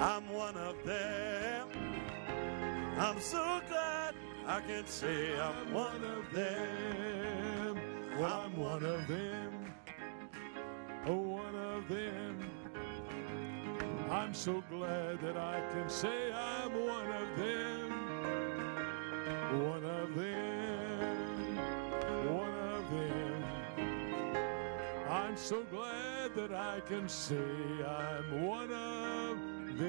I'm one of them. I'm so glad I can say I'm one of them. Well, I'm one of them. Oh, one of them. I'm so glad that I can say I'm one of them. One of them. One of them. I'm so glad that I can say I'm one of them.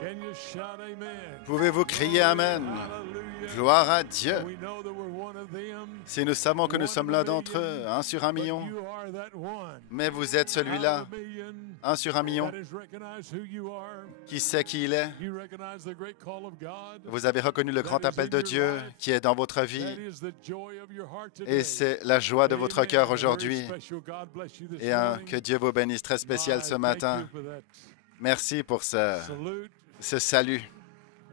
Can you shout amen? Pouvez-vous crier Amen? Hallelujah. Gloire à Dieu. We know that we're one of them. Si nous savons que nous sommes l'un d'entre eux, un sur un But million, you are that one. mais vous êtes celui-là, Out of a million un sur un million, that has recognized who you are. qui sait qui il est. You recognize the great call of God. Vous avez reconnu le grand appel de Dieu qui est dans votre vie, That is the joy of your heart et today. c'est la joie de votre cœur Amen. aujourd'hui. Very special. God bless you this Et morning. que Dieu vous bénisse très spécial My, ce thank matin. you for that Merci pour salute. ce salut.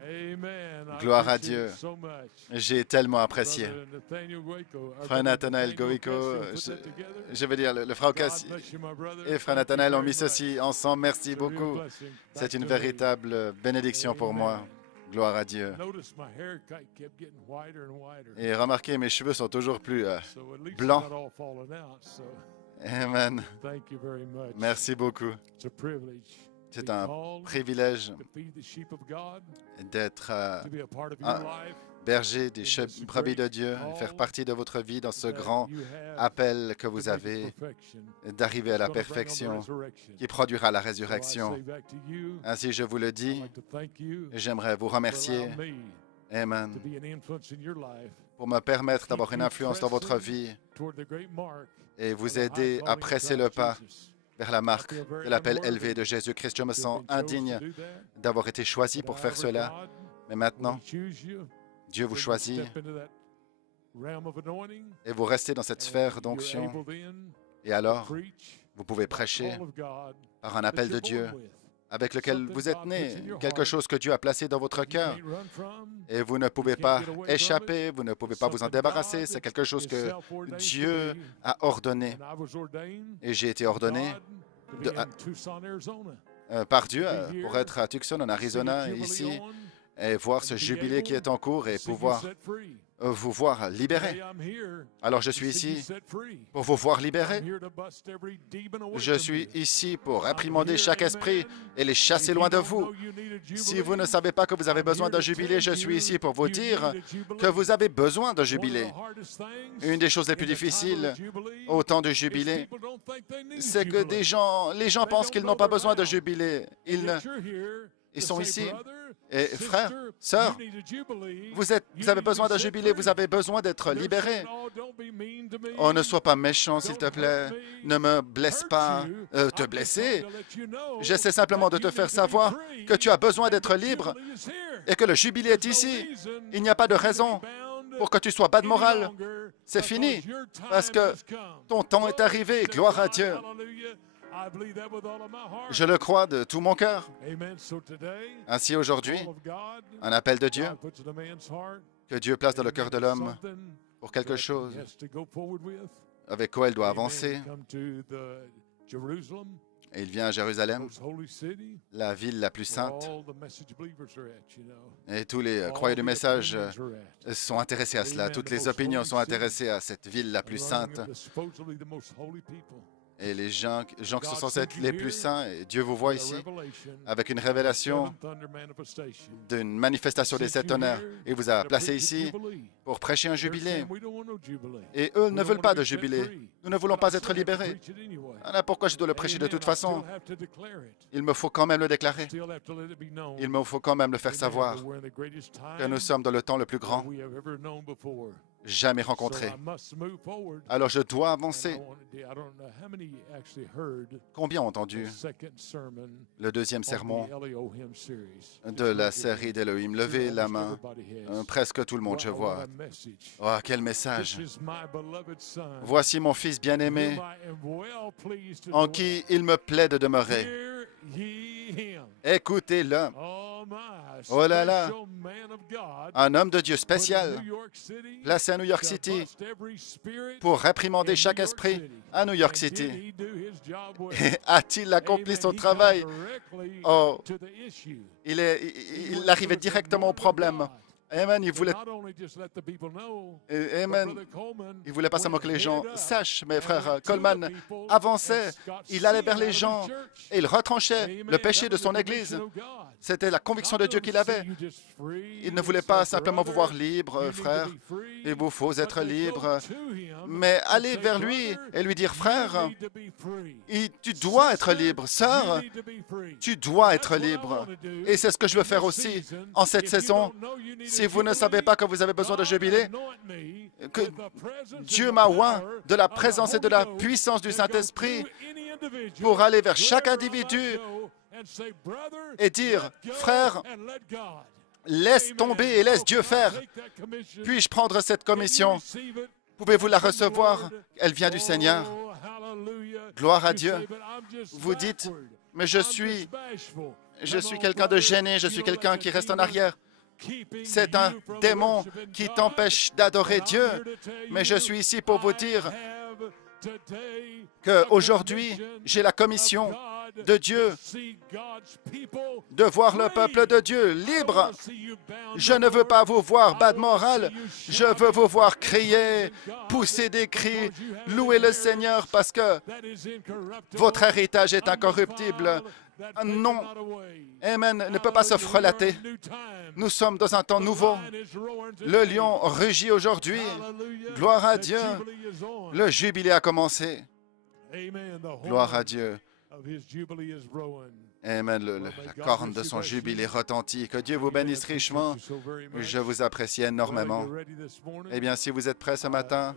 Amen. I Gloire à appreciate Dieu. it so much. J'ai tellement apprécié. Brother Nathaniel Goico, our Frère brother Nathanaël Nathaniel Goico, Cassie put that together. je veux dire, le frère God Cassie bless you, my brother. et frère Thank you Nathanaël ont very mis much. ceci ensemble. Merci It's a real beaucoup. blessing. C'est Back une to véritable bénédiction pour moi. Amen. Gloire à Dieu. Notice my haircut kept getting whiter and whiter. Et remarquez, mes cheveux sont toujours plus So at least blancs. it's not all falling out. So Amen. thank you very much. Merci beaucoup. It's a privilege. C'est to be un called privilège to feed the sheep of God, d'être to be a part of your un life. berger des brebis de Dieu, faire partie de votre vie dans ce that grand you have appel que to vous make avez it perfection. d'arriver à la It's gonna bring on the perfection resurrection. qui produira la So I résurrection. say back to you, Ainsi, je vous le I'd dis, like to thank you j'aimerais vous for remercier, allowing me Amen, to be an influence in your life, pour me permettre d'avoir une influence dans votre vie toward the great mark et of vous the high aider calling à of presser Christ le pas Jesus. vers la marque de l'appel élevé de Jésus-Christ. Je me You sens have been chosen indigne to do that. d'avoir été choisi pour faire But cela. however, God, Mais when maintenant, He chooses you, Dieu vous then you choisit step into that realm of anointing, et vous restez dans cette and sphère you're d'onction. able then Et to alors, preach vous pouvez the prêcher call of God par un that appel you're de Dieu born with. avec lequel Something vous êtes God né, puts in your quelque heart chose que Dieu a placé dans votre you cœur. can't run from. Et vous ne pouvez can't pas get away from échapper, vous ne pouvez pas vous en Something débarrasser. God C'est quelque chose is que self-ordained to Dieu be. a ordonné. And I was ordained Et j'ai été by ordonné God to de- be in Tucson, Arizona. par Dieu pour être à Tucson, en See the Arizona, Jubilee ici, on, et voir ce jubilé qui est en cours et see you pouvoir set free. vous voir libéré. Today I'm here Alors je to suis see you ici set free. pour vous voir I'm libéré. here to bust every demon away Je from suis you. ici pour I'm réprimander here, chaque amen. esprit et les If chasser you loin de don't vous. know you need a Si jubilee, vous ne savez pas que vous avez I'm besoin here d'un to jubilé, tell je suis you ici pour vous you dire need a jubilee. que vous avez besoin d'un One of the jubilé. hardest things Une des choses les plus in the time of difficiles a jubilee au temps de is jubilé, people don't think they need a c'est que jubilee. les gens pensent qu'ils n'ont pas besoin de jubilé. And Ils, ne- yet you're here ils to sont say, ici. brother, Et sister, frères, sœurs, you need a jubilee. vous You avez need to besoin d'un set jubilé, vous free. avez besoin d'être They're libéré. saying, "Oh, don't be mean to me. Oh, ne sois pas méchant, s'il te Don't plaît. hurt me. Ne me blesse Hurt pas. you. Te I'm just blesser. trying to let you know J'essaie simplement de that te you faire need to be savoir free que tu as besoin and d'être the libre jubilee is here. et que le jubilé est There's no ici. reason Il n'y a pas de for you to be raison bound pour que tu sois bas de any morale. longer C'est because fini, your time parce que has come. ton temps est arrivé. Glory to Gloire à God. Dieu. Hallelujah. I believe that with all of my heart. Je le crois de tout mon cœur. Amen. So today, Ainsi aujourd'hui, call of God, un appel de Dieu God puts in a man's heart, que Dieu place dans le cœur de l'homme something pour quelque that chose he has to go forward with. avec quoi il doit Amen. avancer. Come to the Jerusalem, Et il vient à Jérusalem, most holy city, la ville la plus where sainte, all the message believers are at, you know. et tous les All croyants du the message opinions are at. sont intéressés à cela. Toutes les opinions sont intéressées à cette ville la plus Among sainte. the supposedly the most holy people. Et les gens qui sont censés être les plus saints, et Dieu vous voit A ici revelation, avec une révélation seven thunder manifestation. d'une manifestation des sept tonnerres. Il vous a To placé preach a ici jubilee. pour prêcher un They're jubilé. saying, "We don't want no jubilee. Et eux We ne don't veulent wanna pas be de set jubilé. free. Nous ne voulons But pas I être still have to libérés. preach it anyway. Alors pourquoi je dois le prêcher de Amen. toute I façon? still have to declare it. Il me faut quand même le déclarer. Still have to let it be known. Il me faut quand même le faire Amen. savoir That we're in the greatest que nous time sommes dans le temps le plus that grand we have ever known before. jamais So rencontré. I must move forward. Alors je dois And avancer. I don't know how many actually heard Combien ont entendu the second sermon le deuxième on sermon the Elohim series? de la série d'Elohim? Levez la main. Everybody has. Presque tout le monde, je What vois. a message. Oh, quel This message! is my beloved son, Voici mon fils bien-aimé, whom I am well pleased to en dwell. qui il me plaît de demeurer. Hear ye him. Écoutez-le. Oh my, Oh là là, un homme de Dieu spécial, placé à New York City pour réprimander chaque esprit à New York City. Et a-t-il accompli son travail? Oh, il arrivait directement au problème. Amen, il voulait... Amen. Il voulait pas seulement que les gens sachent, mais frère Coleman avançait, il allait vers les gens et il retranchait le péché de son Église. C'était la conviction de Dieu qu'il avait. Il ne voulait pas simplement vous voir libre, frère. Il vous faut être libre. Mais allez vers lui et lui dire, frère, tu dois être libre. Sœur, tu dois être libre. Et c'est ce que je veux faire aussi en cette saison. Si vous ne savez pas que vous avez besoin de jubilé, que Dieu m'a oint de la présence et de la puissance du Saint-Esprit pour aller vers chaque individu et dire, frère, laisse tomber et laisse Dieu faire. Puis-je prendre cette commission? Pouvez-vous la recevoir? Elle vient du Seigneur. Gloire à Dieu. Vous dites, mais je suis quelqu'un de gêné, je suis quelqu'un qui reste en arrière. C'est un démon qui t'empêche d'adorer Dieu. Mais je suis ici pour vous dire qu'aujourd'hui, j'ai la commission de Dieu de voir le peuple de Dieu libre. Je ne veux pas vous voir bas de morale. Je veux vous voir crier, pousser des cris, louer le Seigneur parce que votre héritage est incorruptible. Non, Amen, ne peut pas se frelater. Nous sommes dans un temps nouveau. Le lion rugit aujourd'hui. Gloire à Dieu. Le jubilé a commencé. Gloire à Dieu. Amen. La corne de son jubilé retentit. Que Dieu vous bénisse richement. Je vous apprécie énormément. Eh bien, si vous êtes prêts ce matin,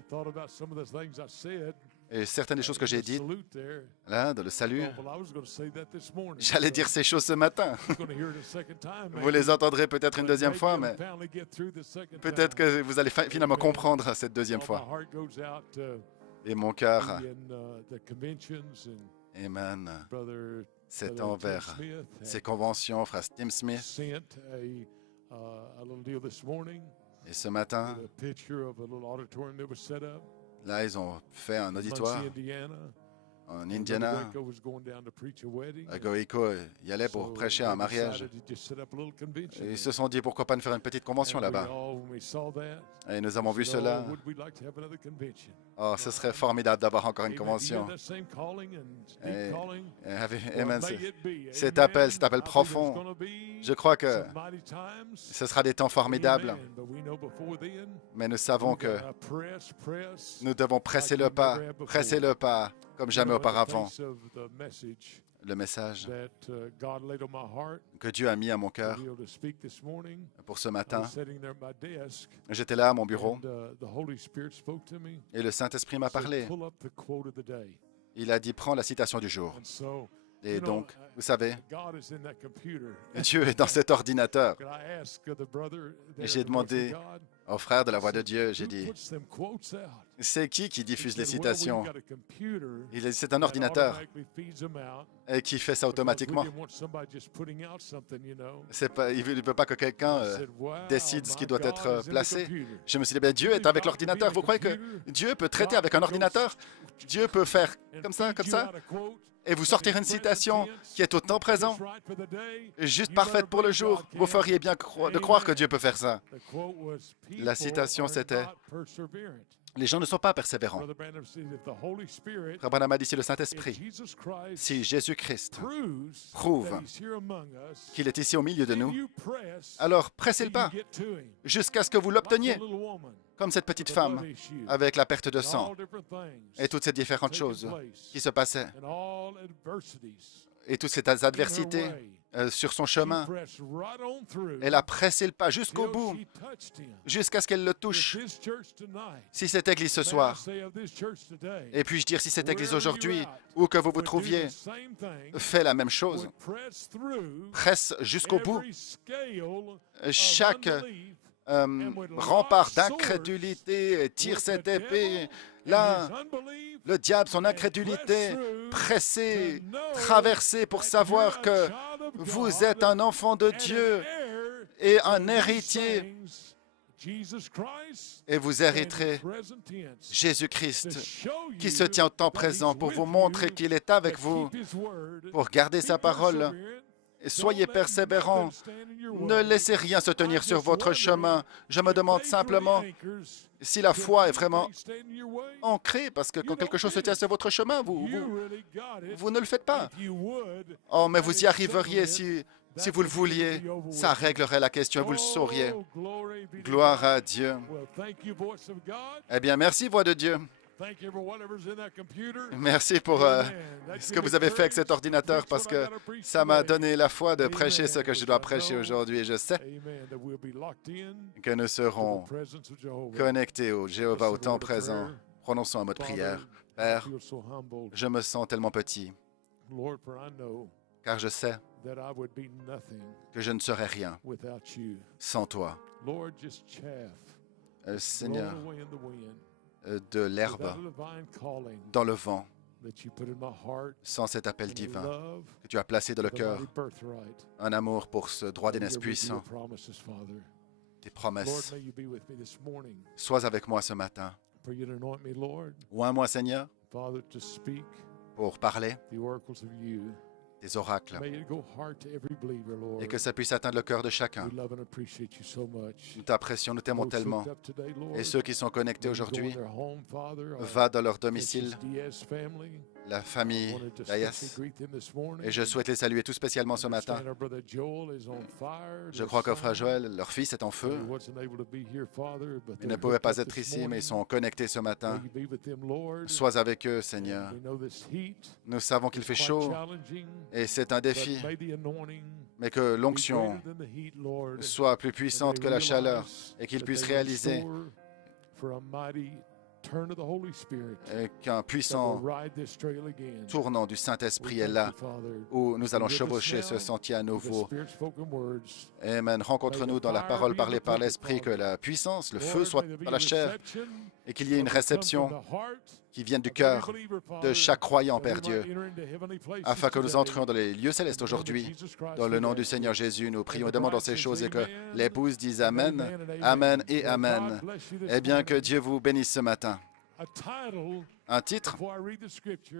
et certaines des choses que j'ai dites, là, dans le salut, j'allais dire ces choses ce matin. Vous les entendrez peut-être une deuxième fois, mais peut-être que vous allez finalement comprendre cette deuxième fois. Et mon cœur, Amen, c'est envers ces conventions, frère Tim Smith. Et ce matin, là, ils ont fait un auditoire en Indiana. Goïko y allait pour prêcher un mariage. Et ils se sont dit, pourquoi pas ne faire une petite convention là-bas? Et nous avons vu cela. Oh, ce serait formidable d'avoir encore une convention. Amen. Cet appel profond, je crois que ce sera des temps formidables. Mais nous savons que nous devons presser le pas comme jamais auparavant. Le message que Dieu a mis à mon cœur pour ce matin. J'étais là à mon bureau et le Saint-Esprit m'a parlé. Il a dit, prends la citation du jour. Et donc, vous savez, Dieu est dans cet ordinateur. Et j'ai demandé au frère de la Voix de Dieu, j'ai dit, c'est qui diffuse les citations? C'est un ordinateur et qui fait ça automatiquement. Il ne veut pas que quelqu'un décide ce qui doit être placé. Je me suis dit, bien, Dieu est avec l'ordinateur. Vous croyez que Dieu peut traiter avec un ordinateur? Dieu peut faire comme ça, et vous sortir une citation qui est au temps présent, juste parfaite pour le jour. Vous feriez bien de croire que Dieu peut faire ça. La citation, c'était « Les gens ne sont pas persévérants. » Frère Branham a dit, c'est le Saint-Esprit. Si Jésus-Christ prouve qu'il est ici au milieu de nous, alors pressez le pas jusqu'à ce que vous l'obteniez. Comme cette petite femme avec la perte de sang et toutes ces différentes choses qui se passaient et toutes ces adversités sur son chemin. Elle a pressé le pas jusqu'au bout, jusqu'à ce qu'elle le touche. Si cette église ce soir, et puis-je dire si cette église aujourd'hui, où que vous vous trouviez, fait la même chose, presse jusqu'au bout, chaque rempart d'incrédulité tire cette épée. Là, le diable, son incrédulité, pressé, traversé pour savoir que vous êtes un enfant de Dieu et un héritier, et vous hériterez Jésus-Christ qui se tient au temps présent pour vous montrer qu'il est avec vous, pour garder sa parole. Et soyez persévérants. Ne laissez rien se tenir sur votre chemin. Je me demande simplement si la foi est vraiment ancrée, parce que quand quelque chose se tient sur votre chemin, vous ne le faites pas. Oh, mais vous y arriveriez si vous le vouliez. Ça réglerait la question et vous le sauriez. Gloire à Dieu. Eh bien, merci, voix de Dieu. Merci pour ce que vous avez fait avec cet ordinateur, parce que ça m'a donné la foi de prêcher ce que je dois prêcher aujourd'hui. Et je sais que nous serons connectés au Jéhovah au temps présent. Prononçons un mot de prière. Père, je me sens tellement petit, car je sais que je ne serai rien sans toi. Seigneur, de l'herbe dans le vent, sans cet appel divin que tu as placé dans le cœur, un amour pour ce droit d'aînesse puissant, tes promesses. Sois avec moi ce matin. Oins-moi, Seigneur, pour parler des oracles, et que ça puisse atteindre le cœur de chacun. Nous t'apprécions, nous t'aimons tellement. Et ceux qui sont connectés aujourd'hui, va dans leur domicile, la famille Dias, et je souhaite les saluer tout spécialement ce matin. Je crois que frère Joël, leur fils est en feu. Ils ne pouvaient pas être ici, mais ils sont connectés ce matin. Sois avec eux, Seigneur. Nous savons qu'il fait chaud, et c'est un défi, mais que l'onction soit plus puissante que la chaleur et qu'ils puissent réaliser qu'un puissant tournant du Saint-Esprit est là, où nous allons chevaucher ce sentier à nouveau. Amen. Rencontre-nous dans la parole parlée par l'Esprit, que la puissance, le feu soit dans la chair, et qu'il y ait une réception qui vienne du cœur de chaque croyant, Père Dieu, afin que nous entrions dans les lieux célestes aujourd'hui. Dans le nom du Seigneur Jésus, nous prions et demandons ces choses, et que l'épouse dise Amen, Amen et Amen. Eh bien, que Dieu vous bénisse ce matin. Un titre,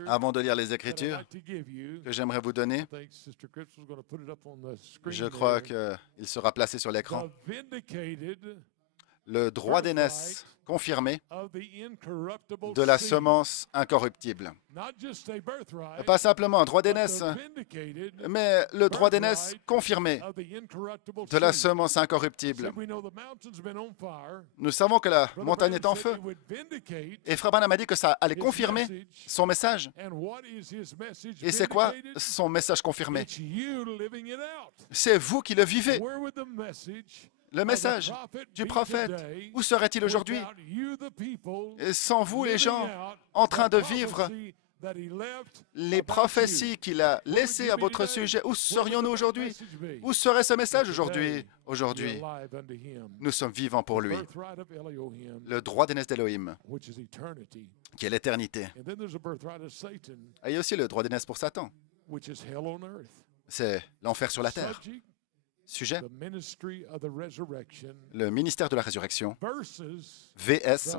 avant de lire les Écritures, que j'aimerais vous donner. Je crois qu'il sera placé sur l'écran. Le droit d'aînesse confirmé de la semence incorruptible. Pas simplement un droit d'aînesse, mais le droit d'aînesse confirmé de la semence incorruptible. Nous savons que la montagne est en feu. Et Frère Branham a dit que ça allait confirmer son message. Et c'est quoi son message confirmé? C'est vous qui le vivez. Le message du prophète, où serait-il aujourd'hui? Sans vous, les gens, en train de vivre les prophéties qu'il a laissées à votre sujet, où serions-nous aujourd'hui? Où serait ce message aujourd'hui? Aujourd'hui, nous sommes vivants pour lui. Le droit d'aînesse d'Élohim, qui est l'éternité. Et il y a aussi le droit d'aînesse pour Satan. C'est l'enfer sur la terre. Sujet, le ministère de la résurrection, VS,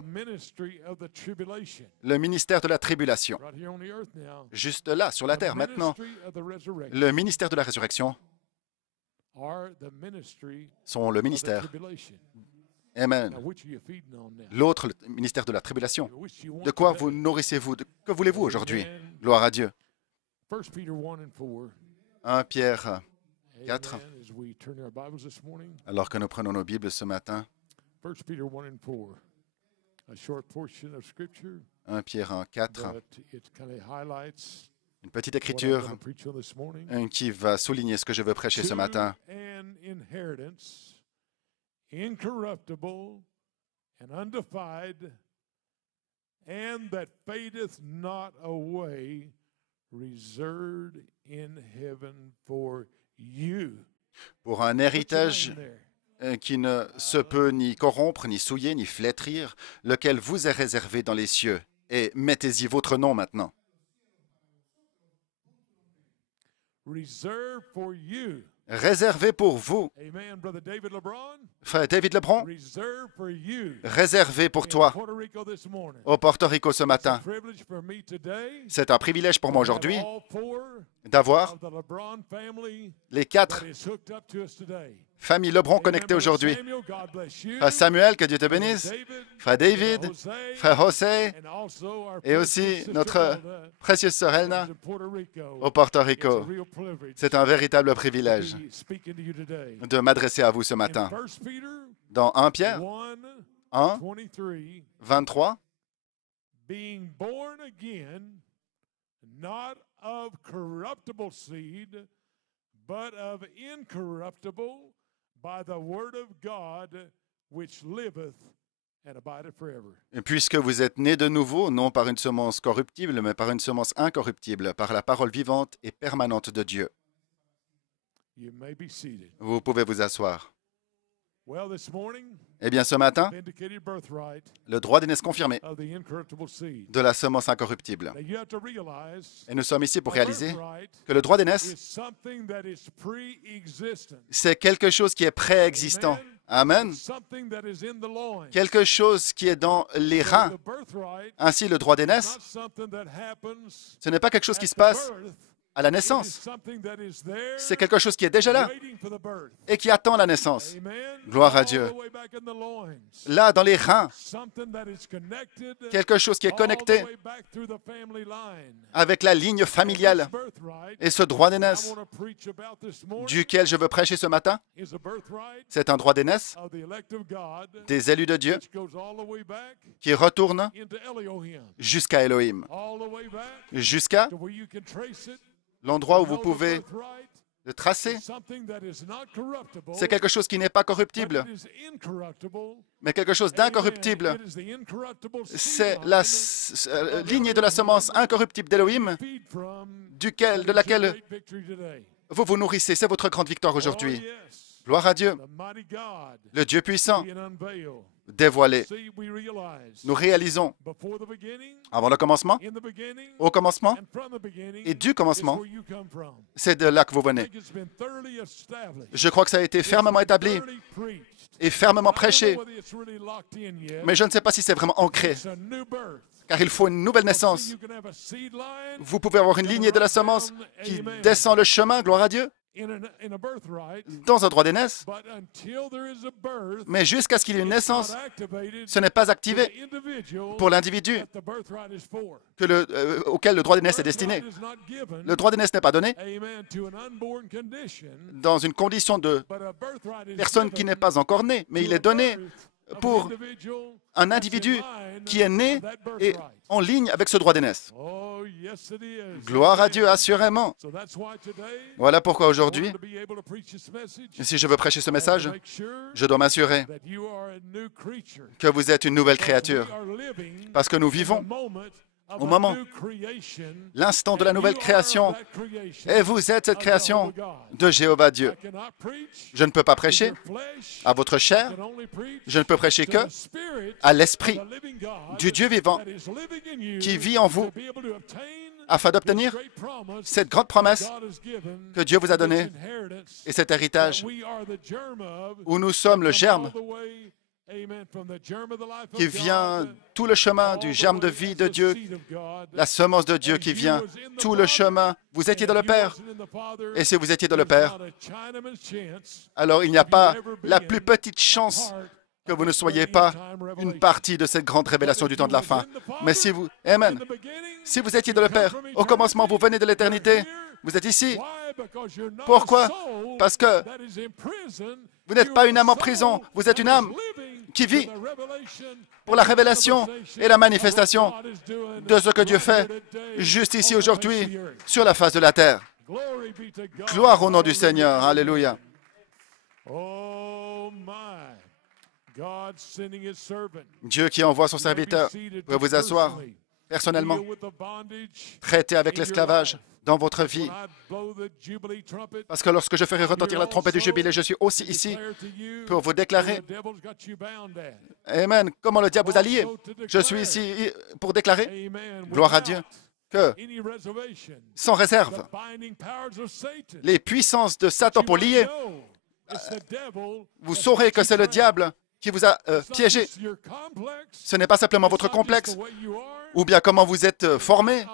le ministère de la tribulation. Juste là, sur la terre, maintenant, le ministère de la résurrection sont le ministère. Amen. L'autre, le ministère de la tribulation. De quoi vous nourrissez-vous? Que voulez-vous aujourd'hui? Gloire à Dieu. 1 Pierre 4. Alors que nous prenons nos Bibles ce matin, 1 Pierre 1, 4, une petite écriture qui va souligner ce que je veux prêcher ce matin. Pour un héritage qui ne se peut ni corrompre, ni souiller, ni flétrir, lequel vous est réservé dans les cieux. Et mettez-y votre nom maintenant. réservé pour vous. Amen. Brother David LeBron, Frère David Lebron, reserved for you réservé pour in toi Puerto Rico this morning. au Porto Rico ce It's a matin. privilege for me today C'est un privilège pour moi to have aujourd'hui all four d'avoir of the LeBron family les 4 that is hooked up to us today. familles Lebron Amen, connectées Brother aujourd'hui. Samuel, God bless you. Frère Samuel, que Dieu te Brother bénisse. David, Frère David, Jose, frère José and also our et precious aussi sister notre Elda, précieuse sœur Elna who's in Puerto Rico. au Porto It's a Rico. real privilege C'est un véritable to privilège be speaking to you today. de m'adresser à vous ce In matin. 1 Peter Dans 1 Pierre 1, 1:23, 23, being born again, not of corruptible seed, but of incorruptible, by the word of God, which liveth and abideth forever. puisque vous êtes nés de nouveau, non par une semence corruptible, mais par une semence incorruptible, par la parole vivante et permanente de Dieu. You may be seated. Vous pouvez vous asseoir. Well, this morning, Eh bien, ce matin, vindicated birthright le droit d'aînesse confirmé of the incorruptible seed. de la semence incorruptible. Now you have to realize Et nous sommes ici pour a réaliser birthright que le droit d'aînesse, is something that is pre-existent. c'est quelque chose qui est préexistant. Amen. Something that is in the loins. Quelque chose qui est dans les So reins. the birthright Ainsi, le droit is d'aînesse, not something that happens ce n'est pas quelque chose at qui se the passe birth. à la It is naissance. something that is there, C'est quelque chose qui est déjà là waiting for the birth. et qui attend la naissance. Amen. Gloire à All Dieu. the way back in the loins. Là, dans les reins, Something that is connected quelque chose qui est all the connecté way back through the family line. avec la ligne familiale. This birthright Et ce droit I d'aînesse want to preach about this morning duquel je veux prêcher ce matin, is a birthright c'est un droit d'aînesse of the elect of God, des élus de Dieu which goes all the way back qui retourne into Elohim, jusqu'à Elohim, all the way back jusqu'à to where you can trace it. l'endroit où Know vous the pouvez birthright le tracer. is something that is not corruptible, C'est quelque chose qui n'est pas but corruptible, it is incorruptible. mais quelque chose Amen. d'incorruptible. It is the incorruptible seed C'est line la lignée de la semence incorruptible d'Elohim feed from de laquelle great victory today. vous vous nourrissez. C'est votre grande victoire Oh, aujourd'hui. yes. Gloire à Dieu, The mighty God le Dieu puissant, being unveiled. dévoilé. See, we realize Nous réalisons, before the beginning, avant le commencement, in the beginning, au commencement and from the beginning, et du is commencement, where you come from. c'est de là que vous I venez. think it's been thoroughly established. Je crois que ça a été fermement établi Thoroughly preached. et fermement I don't prêché, know whether it's really locked in yet. mais je ne sais pas si c'est vraiment ancré, It's a new birth. car il faut une nouvelle So naissance. you can have a seed line Vous pouvez avoir une lignée de la semence qui descend le chemin, gloire à Dieu, in a birthright, dans un droit d'aînesse, but until there is a birth, mais jusqu'à ce qu'il y ait une it's not naissance, activated ce n'est pas to the activé individual pour l'individu that the birthright is for. auquel le droit d'aînesse est destiné. Birthright is not given, Le droit d'aînesse n'est pas donné amen, to an unborn condition, dans une condition de but a birthright is personne qui given n'est pas encore née, mais to il a est donné birth of an pour individual un that's individu in line qui est né with that et birthright. en ligne avec ce droit d'aînesse. Oh, yes, it is. Gloire à Amen. Dieu, assurément. So that's why today, Voilà pourquoi in aujourd'hui, order to be able to preach this message, si je veux prêcher ce I have to message, make sure je dois m'assurer that you are a new creature. que vous êtes une nouvelle Because créature, we are living parce que nous in the vivons moment of au a moment, new creation, l'instant de la and nouvelle you are création, of that creation et vous êtes cette of création Jehovah God. de Jéhovah Dieu. I cannot preach Je ne peux pas to prêcher your flesh. à votre I chair, can only preach je ne peux prêcher to que the spirit à of l'esprit the living God du Dieu vivant that is living in you qui vit en vous to be able to obtain afin this d'obtenir great promise cette grande promesse God has given, que Dieu vous a this donnée inheritance et cet that héritage we are the germ of, où nous sommes le from germe all the way, amen, from the germ of the life of qui vient God, tout le chemin all du the germe de way vie as de the Dieu, seed of God, la semence de Dieu and qui you vient was in the tout le Father, chemin. Vous étiez and dans le you Père, wasn't in the Father, et si vous étiez dans le there's Père, not a Chinaman's chance alors il n'y a of you pas ever la being plus petite chance part que of vous ne this soyez great pas end-time une revelation. partie de cette grande révélation du temps de la fin. Mais si vous, Amen, In the beginning, si vous étiez dans le Père, au commencement, vous venez de l'éternité, vous êtes ici. Pourquoi? Parce que vous n'êtes pas une âme en prison, vous êtes une âme qui vit pour la révélation et la manifestation de ce que Dieu fait juste ici aujourd'hui sur la face de la terre. Gloire au nom du Seigneur. Alléluia. Oh my. God sending his servant. Dieu qui envoie son serviteur pour vous asseoir personnellement, traiter avec l'esclavage dans votre vie. Parce que lorsque je ferai retentir la trompette du jubilé, je suis aussi ici pour vous déclarer, Amen, comment le diable vous a lié. Je suis ici pour déclarer, gloire à Dieu, que, sans réserve, les puissances de Satan pour lier, vous saurez que c'est le diable qui vous a piégé. Ce n'est pas simplement votre complexe, ou bien comment vous êtes formé.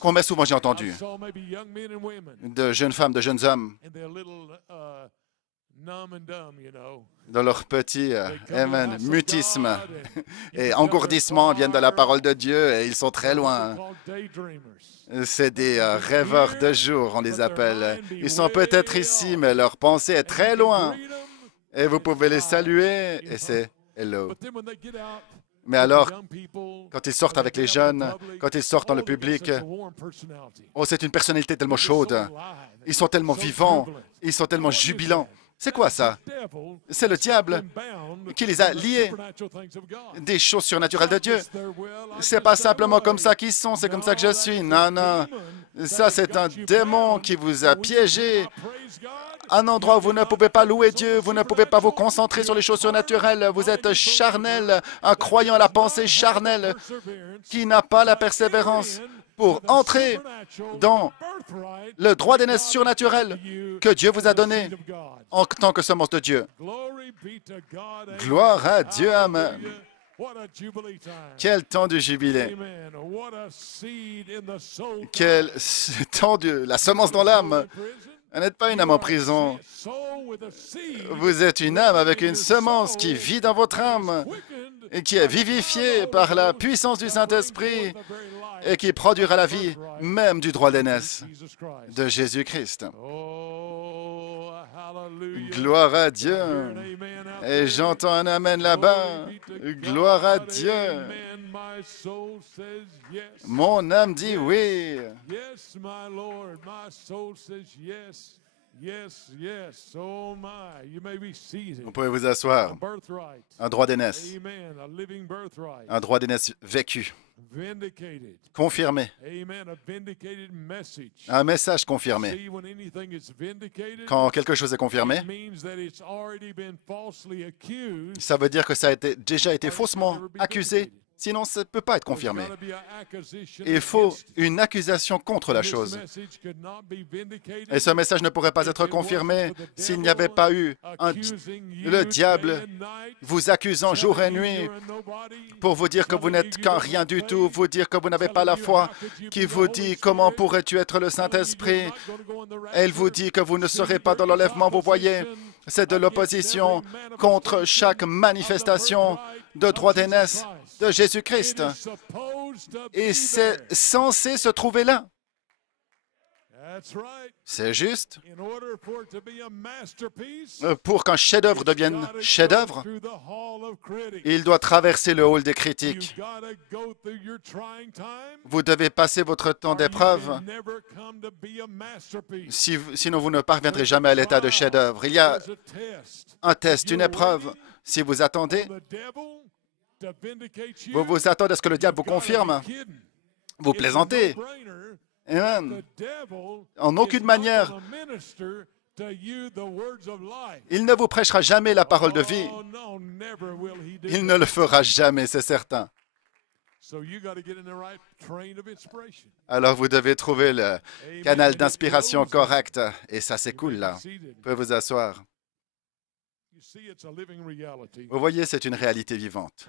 Combien souvent j'ai entendu de jeunes femmes, de jeunes hommes, dans leur petit mutisme et engourdissement, viennent de la parole de Dieu et ils sont très loin. C'est des rêveurs de jour, on les appelle. Ils sont peut-être ici, mais leur pensée est très loin. Et vous pouvez les saluer et c'est « hello ». Mais alors, quand ils sortent avec les jeunes, quand ils sortent dans le public, oh, c'est une personnalité tellement chaude. Ils sont tellement vivants, ils sont tellement jubilants. C'est quoi ça? C'est le diable qui les a liés. Des choses surnaturelles de Dieu. C'est pas simplement comme ça qu'ils sont, c'est comme ça que je suis. Non, non. Ça, c'est un démon qui vous a piégé. Un endroit où vous ne pouvez pas louer Dieu, vous ne pouvez pas vous concentrer sur les choses surnaturelles. Vous êtes charnel, un croyant à la pensée charnelle qui n'a pas la persévérance pour entrer dans le droit d'aînesse surnaturel que Dieu vous a donné en tant que semence de Dieu. Gloire à Dieu, amen. Quel temps du jubilé. Quel temps de la semence dans l'âme. Vous n'êtes pas une âme en prison. Vous êtes une âme avec une semence qui vit dans votre âme et qui est vivifiée par la puissance du Saint-Esprit et qui produira la vie même du droit d'aînesse de Jésus-Christ. Gloire à Dieu. Et j'entends un amen là-bas. Gloire à Dieu. Mon âme dit oui. Vous pouvez vous asseoir. Un droit d'aînesse. Un droit d'aînesse vécu. Confirmé. Un message confirmé. Quand quelque chose est confirmé, ça veut dire que ça a déjà été faussement accusé. Sinon, ça ne peut pas être confirmé. Il faut une accusation contre la chose. Et ce message ne pourrait pas être confirmé s'il n'y avait pas eu le diable vous accusant jour et nuit pour vous dire que vous n'êtes qu'un rien du tout, vous dire que vous n'avez pas la foi, qui vous dit comment pourrais-tu être le Saint-Esprit. Elle vous dit que vous ne serez pas dans l'enlèvement, vous voyez. C'est de l'opposition contre chaque manifestation de droit d'aînesse de Jésus-Christ. Et c'est censé se trouver là. C'est juste. Pour qu'un chef-d'œuvre devienne chef-d'œuvre, il doit traverser le hall des critiques. Vous devez passer votre temps d'épreuve. Sinon, vous ne parviendrez jamais à l'état de chef-d'œuvre. Il y a un test, une épreuve. Si vous attendez, vous vous attendez à ce que le diable vous confirme. Vous plaisantez. Amen. En aucune manière, il ne vous prêchera jamais la parole de vie. Il ne le fera jamais, c'est certain. Alors vous devez trouver le canal d'inspiration correct. Et ça, c'est cool, là. Vous pouvez vous asseoir. Vous voyez, c'est une réalité vivante.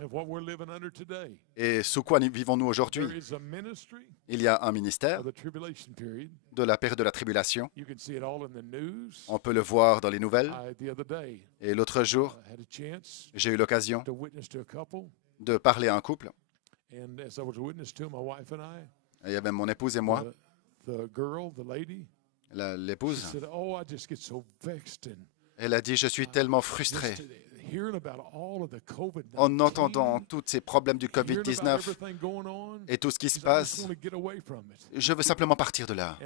Et sous quoi vivons-nous aujourd'hui? Il y a un ministère de la période de la tribulation. On peut le voir dans les nouvelles. Et l'autre jour, j'ai eu l'occasion de parler à un couple. Il y avait mon épouse et moi. L'épouse, elle a dit, je suis tellement frustrée en entendant tous ces problèmes du COVID-19 et tout ce qui se passe. Je veux simplement partir de là.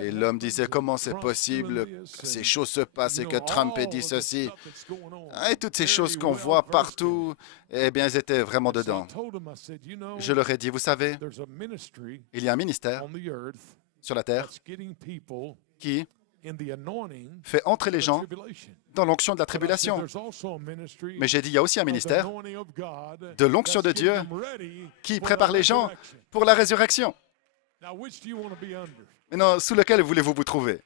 Et l'homme disait, comment c'est possible que ces choses se passent et que Trump ait dit ceci. Et toutes ces choses qu'on voit partout, eh bien, ils étaient vraiment dedans. Je leur ai dit, vous savez, il y a un ministère sur la terre qui fait entrer les gens dans l'onction de la tribulation. Mais j'ai dit, il y a aussi un ministère de l'onction de Dieu qui prépare les gens pour la résurrection. Maintenant, sous lequel voulez-vous vous trouver?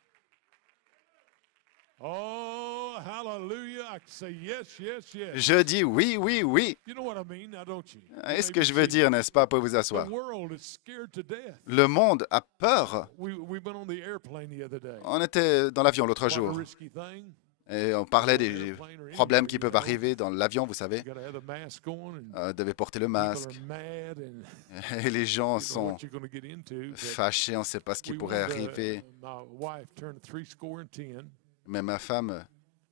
Oh, hallelujah. I can say yes, yes, yes. Je dis oui, oui, oui. You know what I mean, now, don't you? Est-ce que je veux dire, n'est-ce pas, pour vous asseoir? The world is scared to death. Le monde a peur. We've been on the airplane the other day. On était dans l'avion l'autre Quite a jour risky thing. et on parlait des problèmes qui peuvent arriver dans l'avion, vous savez. You gotta have the mask on and Vous devez porter le people masque. are mad and Et les gens you know sont what you're gonna get into. But fâchés, on ne sait pas ce qui we pourrait wanted to- arriver. My wife turned 70. Mais ma femme,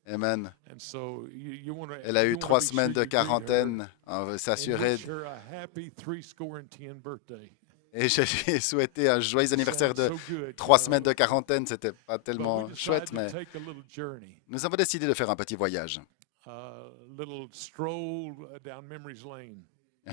Amen, And so you wanna, elle a you eu wanna 3 be sure semaines de you greet her quarantaine. On veut and s'assurer. wish her a happy 70 birthday. Et je lui ai souhaité un joyeux anniversaire de Sounds so good, 3 you semaines know. de quarantaine. C'était pas But we tellement decided chouette, to mais take a little journey, nous avons décidé de faire un petit voyage. a little stroll down memory's lane.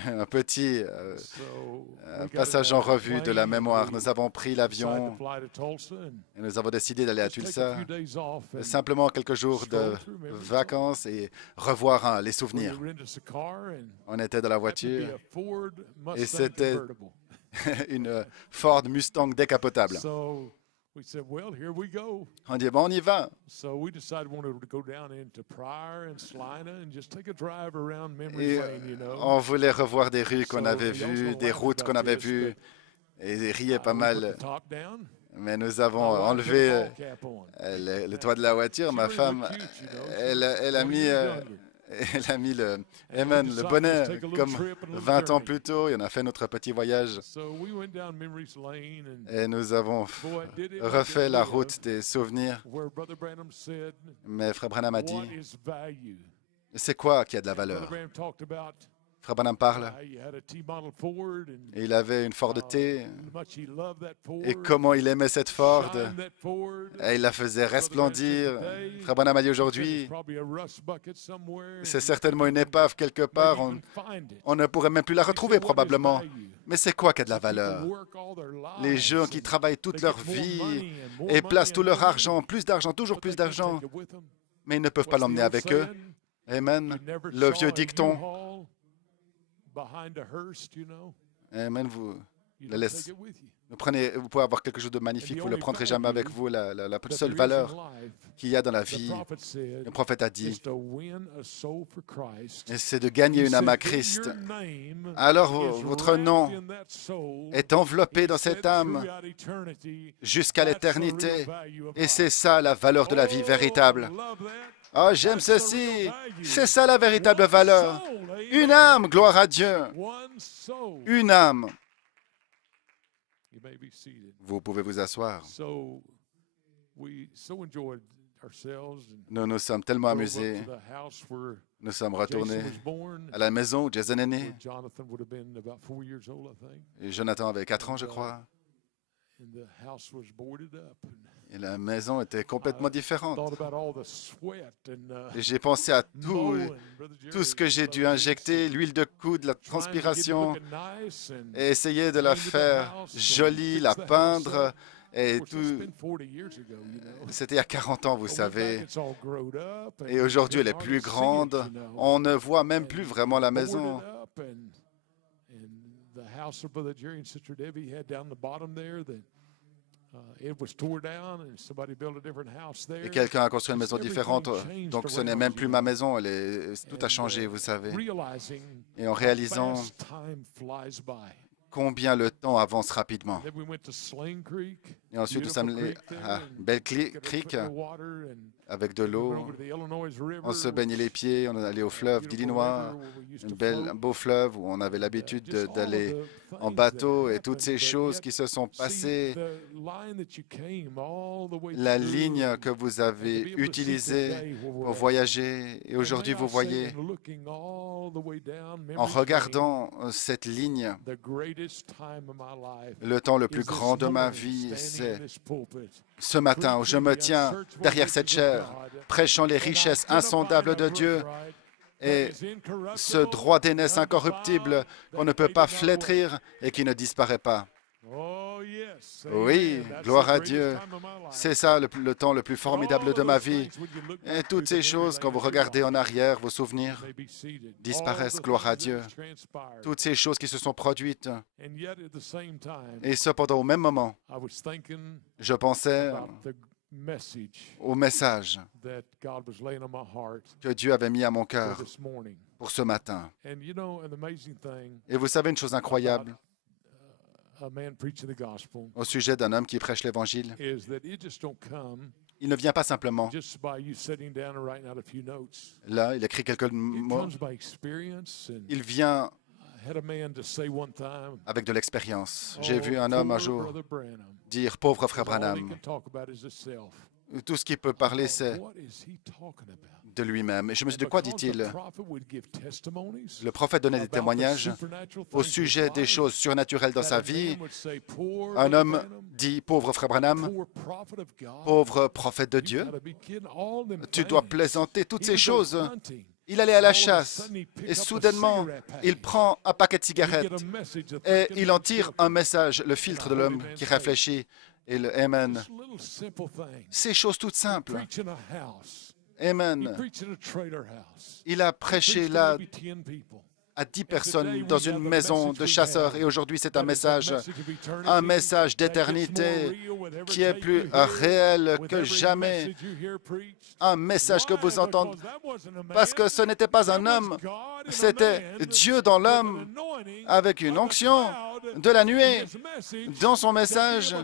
Un petit So we got passage in en that revue de la plane, mémoire. we Nous avons pris decided to l'avion fly to Tulsa and et nous avons décidé d'aller à just take a Tulsa. few days off and Simplement quelques jours de vacances et revoir les we souvenirs. rented us a car and On était dans la happened to be voiture, a Ford et Mustang c'était convertible. une Ford Mustang décapotable. So we said, well, here we go. On dit, bon, on y va. So we decided we wanted to go down into Pryor and Salina and just take a drive around memory Et lane, you know. on voulait revoir des rues qu'on So avait we also vues, des laughed routes qu'on about avait this, vues, et riait pas we put mal. the top down. Mais nous avons My wife put a enlevé ball cap on. le toit de la voiture. She Ma really femme, looked cute, you know. elle a 20 mis... years younger. Elle a mis le, And we Amen, le decided bonnet to take a little comme trip and a little 20 ans journey. plus tôt et on a fait notre petit voyage So we went down memory's lane and et nous avons boy, did it like refait it la live, route des souvenirs. where Brother Branham said, Mais Frère Branham a what dit, is value? c'est quoi qui a de la Brother valeur? Branham talked about Frère Branham parle how he had a T-model Ford and et il avait une Ford how T much he loved that Ford, et comment il aimait cette Ford shined that Ford. et il la faisait resplendir. Frère Branham a dit aujourd'hui, Probably a rust bucket somewhere, c'est certainement une épave quelque and part, maybe even find it. on ne pourrait même plus la He retrouver said, what is probablement. value? Mais c'est quoi qui a de la People valeur? work all their Les lives gens qui and travaillent toute they leur get more vie money and more et money placent tout and leur more argent, plus d'argent, toujours but plus they can't d'argent, take it with them. mais ils ne peuvent pas What's the l'emmener old avec eux. saying? Amen. You never Le saw vieux a dicton. U-Haul behind a hearse, you know? Amen. Vous, You le don't laisse- take it with you. vous pouvez avoir quelque chose de magnifique, vous ne le prendrez jamais avec vous. La That seule there is in valeur life, qu'il y a dans la the vie, prophet said, le prophète a is dit, to win a soul for Christ. et c'est de gagner He une âme said, à "Then Christ. your name Alors is votre wrapped nom in that soul." est enveloppé He dans said, cette âme "Throughout eternity, jusqu'à that's the real l'éternité. value of Et life." c'est ça la valeur de la vie Oh, véritable. I love that. Oh, j'aime That's the ceci. real value. C'est ça la véritable One valeur. soul, amen. Une âme, gloire à Dieu. One soul. Une âme. You may be seated. Vous pouvez vous asseoir. So we so enjoyed ourselves and Nous nous sommes tellement drove up amusés. to the house where Nous sommes Jason retournés was born. à la maison où Jason est né. Where Jonathan would have been about 4 years old, I think. Et Jonathan avait 4 ans, je crois. And the house was boarded up. And Et la maison était complètement différente. thought about all the sweat and Et j'ai pensé à mowing, Brother Jerry, tout ce que j'ai dû Brother injecter, Jason, l'huile de coude, la trying to get it transpiration, looking nice and et essayer de la painted the faire house and jolie, fix la the house peindre. up. Et Of course, that's tout. been 40 years ago, you know. C'était il y a 40 ans, vous But we're back, savez. it's all growed up and Et aujourd'hui, you elle est can plus hardly see it, grande. you know. On ne voit même plus vraiment la maison. Boarded up and the house of Brother Jerry and Sister Debbie had down the bottom there that it was tore down and somebody built a different house there. Et quelqu'un a construit une maison Everything différente. changed Donc ce n'est around même you. plus ma maison. Tout a And, changé, vous savez. Realizing Et en how réalisant fast time flies by. combien le temps avance rapidement. Then we went to Sling Creek. Et ensuite, nous sommes allés Beautiful creek à there, and Belle got a Creek foot in the water and avec de we went l'eau. over to the Illinois River, On se baignait les pieds. On est allé au fleuve beautiful d'Illinois. river where we used Un to float. beau fleuve où on avait l'habitude Just all of d'aller the en things bateau that et toutes ces happened, but choses yet, qui se sont see, passées. the line that you came all the way La through, ligne que vous avez and to be able to see utilisée today where we're pour at. voyager. Et And aujourd'hui, may vous I say, voyez, in looking all the way down memory en lane, regardant cette ligne, the greatest time of my life le temps le plus is this grand de ma morning, vie, standing c'est in this pulpit, ce matin où je me tiens derrière cette chaire, prêchant les richesses insondables de Dieu et ce droit d'aînesse incorruptible qu'on ne peut pas flétrir et qui ne disparaît pas. Oh, Oui, gloire à Dieu. C'est ça le temps le plus formidable de ma vie. Et toutes ces choses, quand vous regardez en arrière, vos souvenirs disparaissent, gloire à Dieu. Toutes ces choses qui se sont produites. Et cependant, au même moment, je pensais au message que Dieu avait mis à mon cœur pour ce matin. Et vous savez une chose incroyable au sujet d'un homme qui prêche l'Évangile, il ne vient pas simplement là, il écrit quelques mots, il vient avec de l'expérience. J'ai vu un homme un jour dire « Pauvre frère Branham ». Tout ce qu'il peut parler, c'est de lui-même. Et je me suis dit, de quoi dit-il? Le prophète donnait des témoignages au sujet des choses surnaturelles dans sa vie. Un homme dit, pauvre frère Branham, pauvre prophète de Dieu, tu dois plaisanter toutes ces choses. Il allait à la chasse et soudainement, il prend un paquet de cigarettes et il en tire un message, le filtre de l'homme qui réfléchit. Et le Amen. Ces choses toutes simples. Amen. Il a prêché là à 10 personnes dans une maison de chasseurs. Et aujourd'hui, c'est un message d'éternité qui est plus réel que jamais. Un message que vous entendez. Parce que ce n'était pas un homme, c'était Dieu dans l'homme avec une onction de la nuée dans son message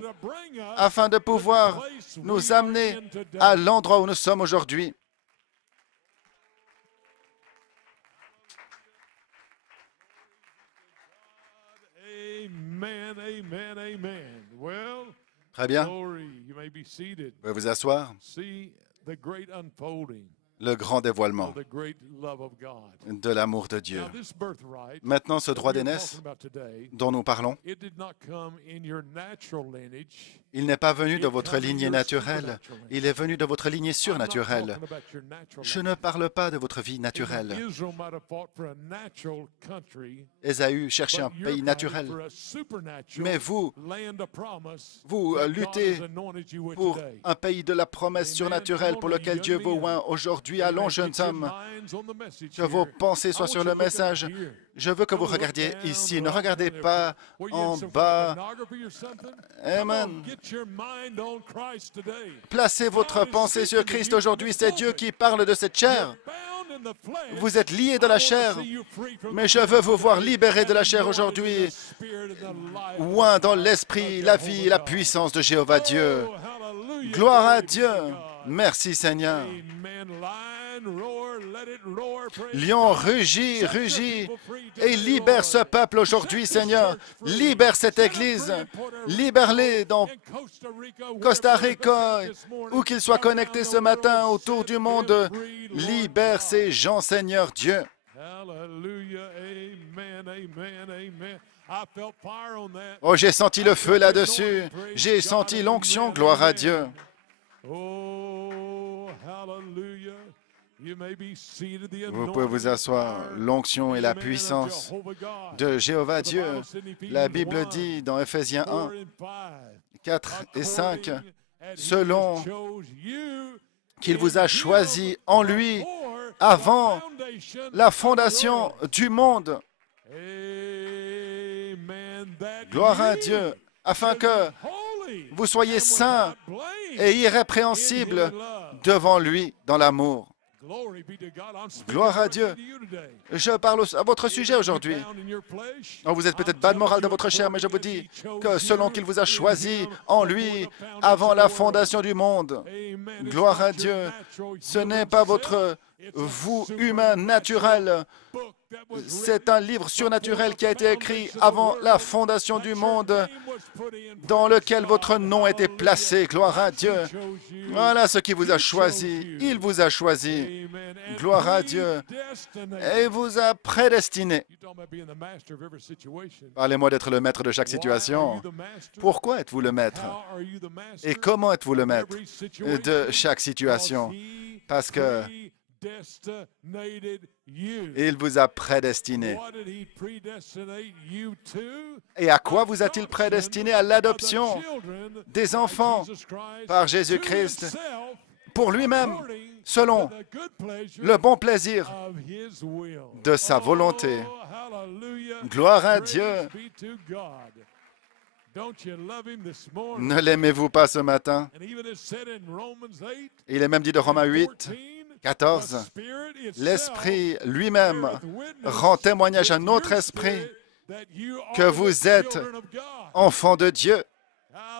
afin de pouvoir nous amener à l'endroit où nous sommes aujourd'hui. Très bien. Vous pouvez vous asseoir. Le grand dévoilement de l'amour de Dieu. Maintenant, ce droit d'aînesse dont nous parlons, il n'est pas venu de votre lignée naturelle, il est venu de votre lignée surnaturelle. Je ne parle pas de votre vie naturelle. Ésaü cherchait un pays naturel, mais vous luttez pour un pays de la promesse surnaturelle pour lequel Dieu vous oint aujourd'hui. Allons, jeunes hommes, que vos pensées soient sur le message. Je veux que vous regardiez ici. Ne regardez pas en bas. Amen. Placez votre pensée sur Christ aujourd'hui. C'est Dieu qui parle de cette chair. Vous êtes liés de la chair, mais je veux vous voir libérés de la chair aujourd'hui. Oint dans l'esprit, la vie et la puissance de Jéhovah Dieu. Gloire à Dieu. Merci Seigneur. Lion, rugit, rugit et libère ce peuple aujourd'hui, Seigneur. Libère cette Église. Libère-les dans Costa Rica, où qu'ils soient connectés ce matin autour du monde. Libère ces gens, Seigneur Dieu. Oh, j'ai senti le feu là-dessus. J'ai senti l'onction, gloire à Dieu. Vous pouvez vous asseoir. L'onction et la puissance de Jéhovah Dieu. La Bible dit dans Éphésiens 1, 4 et 5, selon qu'il vous a choisi en lui avant la fondation du monde. Gloire à Dieu, afin que vous soyez saints et irrépréhensibles devant lui dans l'amour. Gloire à Dieu. Je parle à votre sujet aujourd'hui. Vous êtes peut-être pas de morale dans votre chair, mais je vous dis que selon qu'il vous a choisi en lui avant la fondation du monde, gloire à Dieu, ce n'est pas votre vous humain naturel. C'est un livre surnaturel qui a été écrit avant la fondation du monde, dans lequel votre nom a été placé. Gloire à Dieu. Voilà ce qui vous a choisi. Il vous a choisi. Gloire à Dieu. Et vous a prédestiné. Parlez-moi d'être le maître de chaque situation. Pourquoi êtes-vous le maître? Et comment êtes-vous le maître de chaque situation? Parce que Il vous a prédestiné. Et à quoi vous a-t-il prédestiné? À l'adoption des enfants par Jésus-Christ pour lui-même, selon le bon plaisir de sa volonté. Gloire à Dieu. Ne l'aimez-vous pas ce matin? Il est même dit de Romains 8, 14, l'Esprit lui-même rend témoignage à notre esprit que vous êtes enfants de Dieu.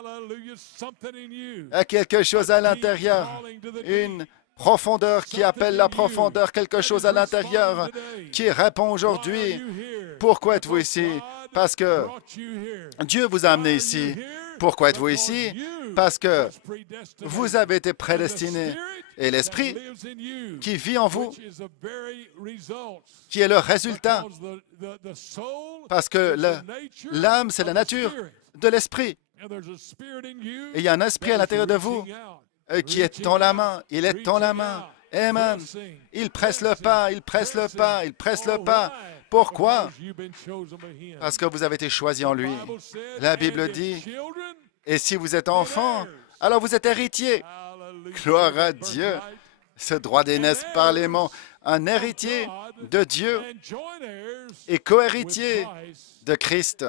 Il y a quelque chose à l'intérieur, une profondeur qui appelle la profondeur, quelque chose à l'intérieur qui répond aujourd'hui. Pourquoi êtes-vous ici? Parce que Dieu vous a amené ici. Pourquoi êtes-vous ici? Parce que vous avez été prédestinés. Et l'Esprit qui vit en vous, qui est le résultat, parce que l'âme, c'est la nature de l'Esprit. Et il y a un esprit à l'intérieur de vous qui est dans la main. Il est dans la main. Amen. Il presse le pas, il presse le pas, il presse le pas. Pourquoi? Parce que vous avez été choisis en lui. La Bible dit, et si vous êtes enfant, alors vous êtes héritier. Gloire à Dieu. Ce droit d'aînesse par l'aimant, un héritier de Dieu et co-héritier de Christ.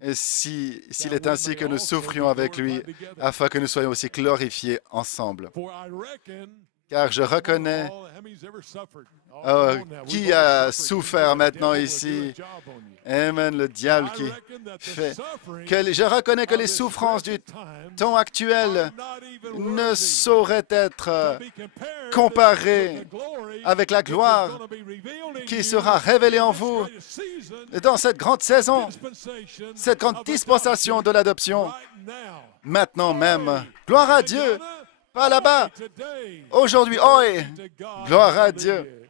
Et s'il est ainsi que nous souffrions avec lui, afin que nous soyons aussi glorifiés ensemble. Car je reconnais qui a souffert maintenant ici. Amen, le diable qui fait que je reconnais que les souffrances du temps actuel ne sauraient être comparées avec la gloire qui sera révélée en vous dans cette grande saison, cette grande dispensation de l'adoption. Maintenant même, gloire à Dieu. Pas là-bas. Aujourd'hui, oh, gloire à Dieu.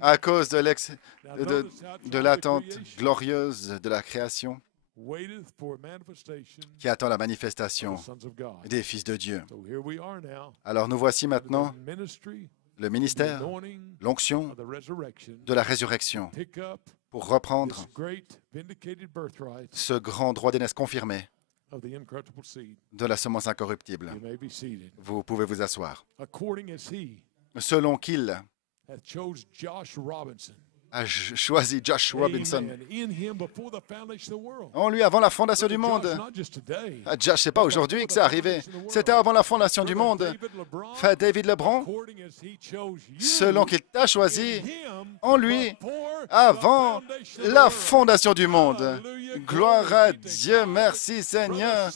À cause de l'attente glorieuse de la création qui attend la manifestation des fils de Dieu. Alors nous voici maintenant le ministère, l'onction de la résurrection pour reprendre ce grand droit d'aînesse confirmé de la semence incorruptible. Vous pouvez vous asseoir. Selon qu'il a choisi Josh Robinson en lui avant la fondation du monde. Josh, ce n'est pas aujourd'hui que c'est arrivé. C'était avant la fondation du monde. Fait David Lebron, selon qu'il t'a choisi en lui avant la fondation du monde. Gloire à Dieu, merci Seigneur.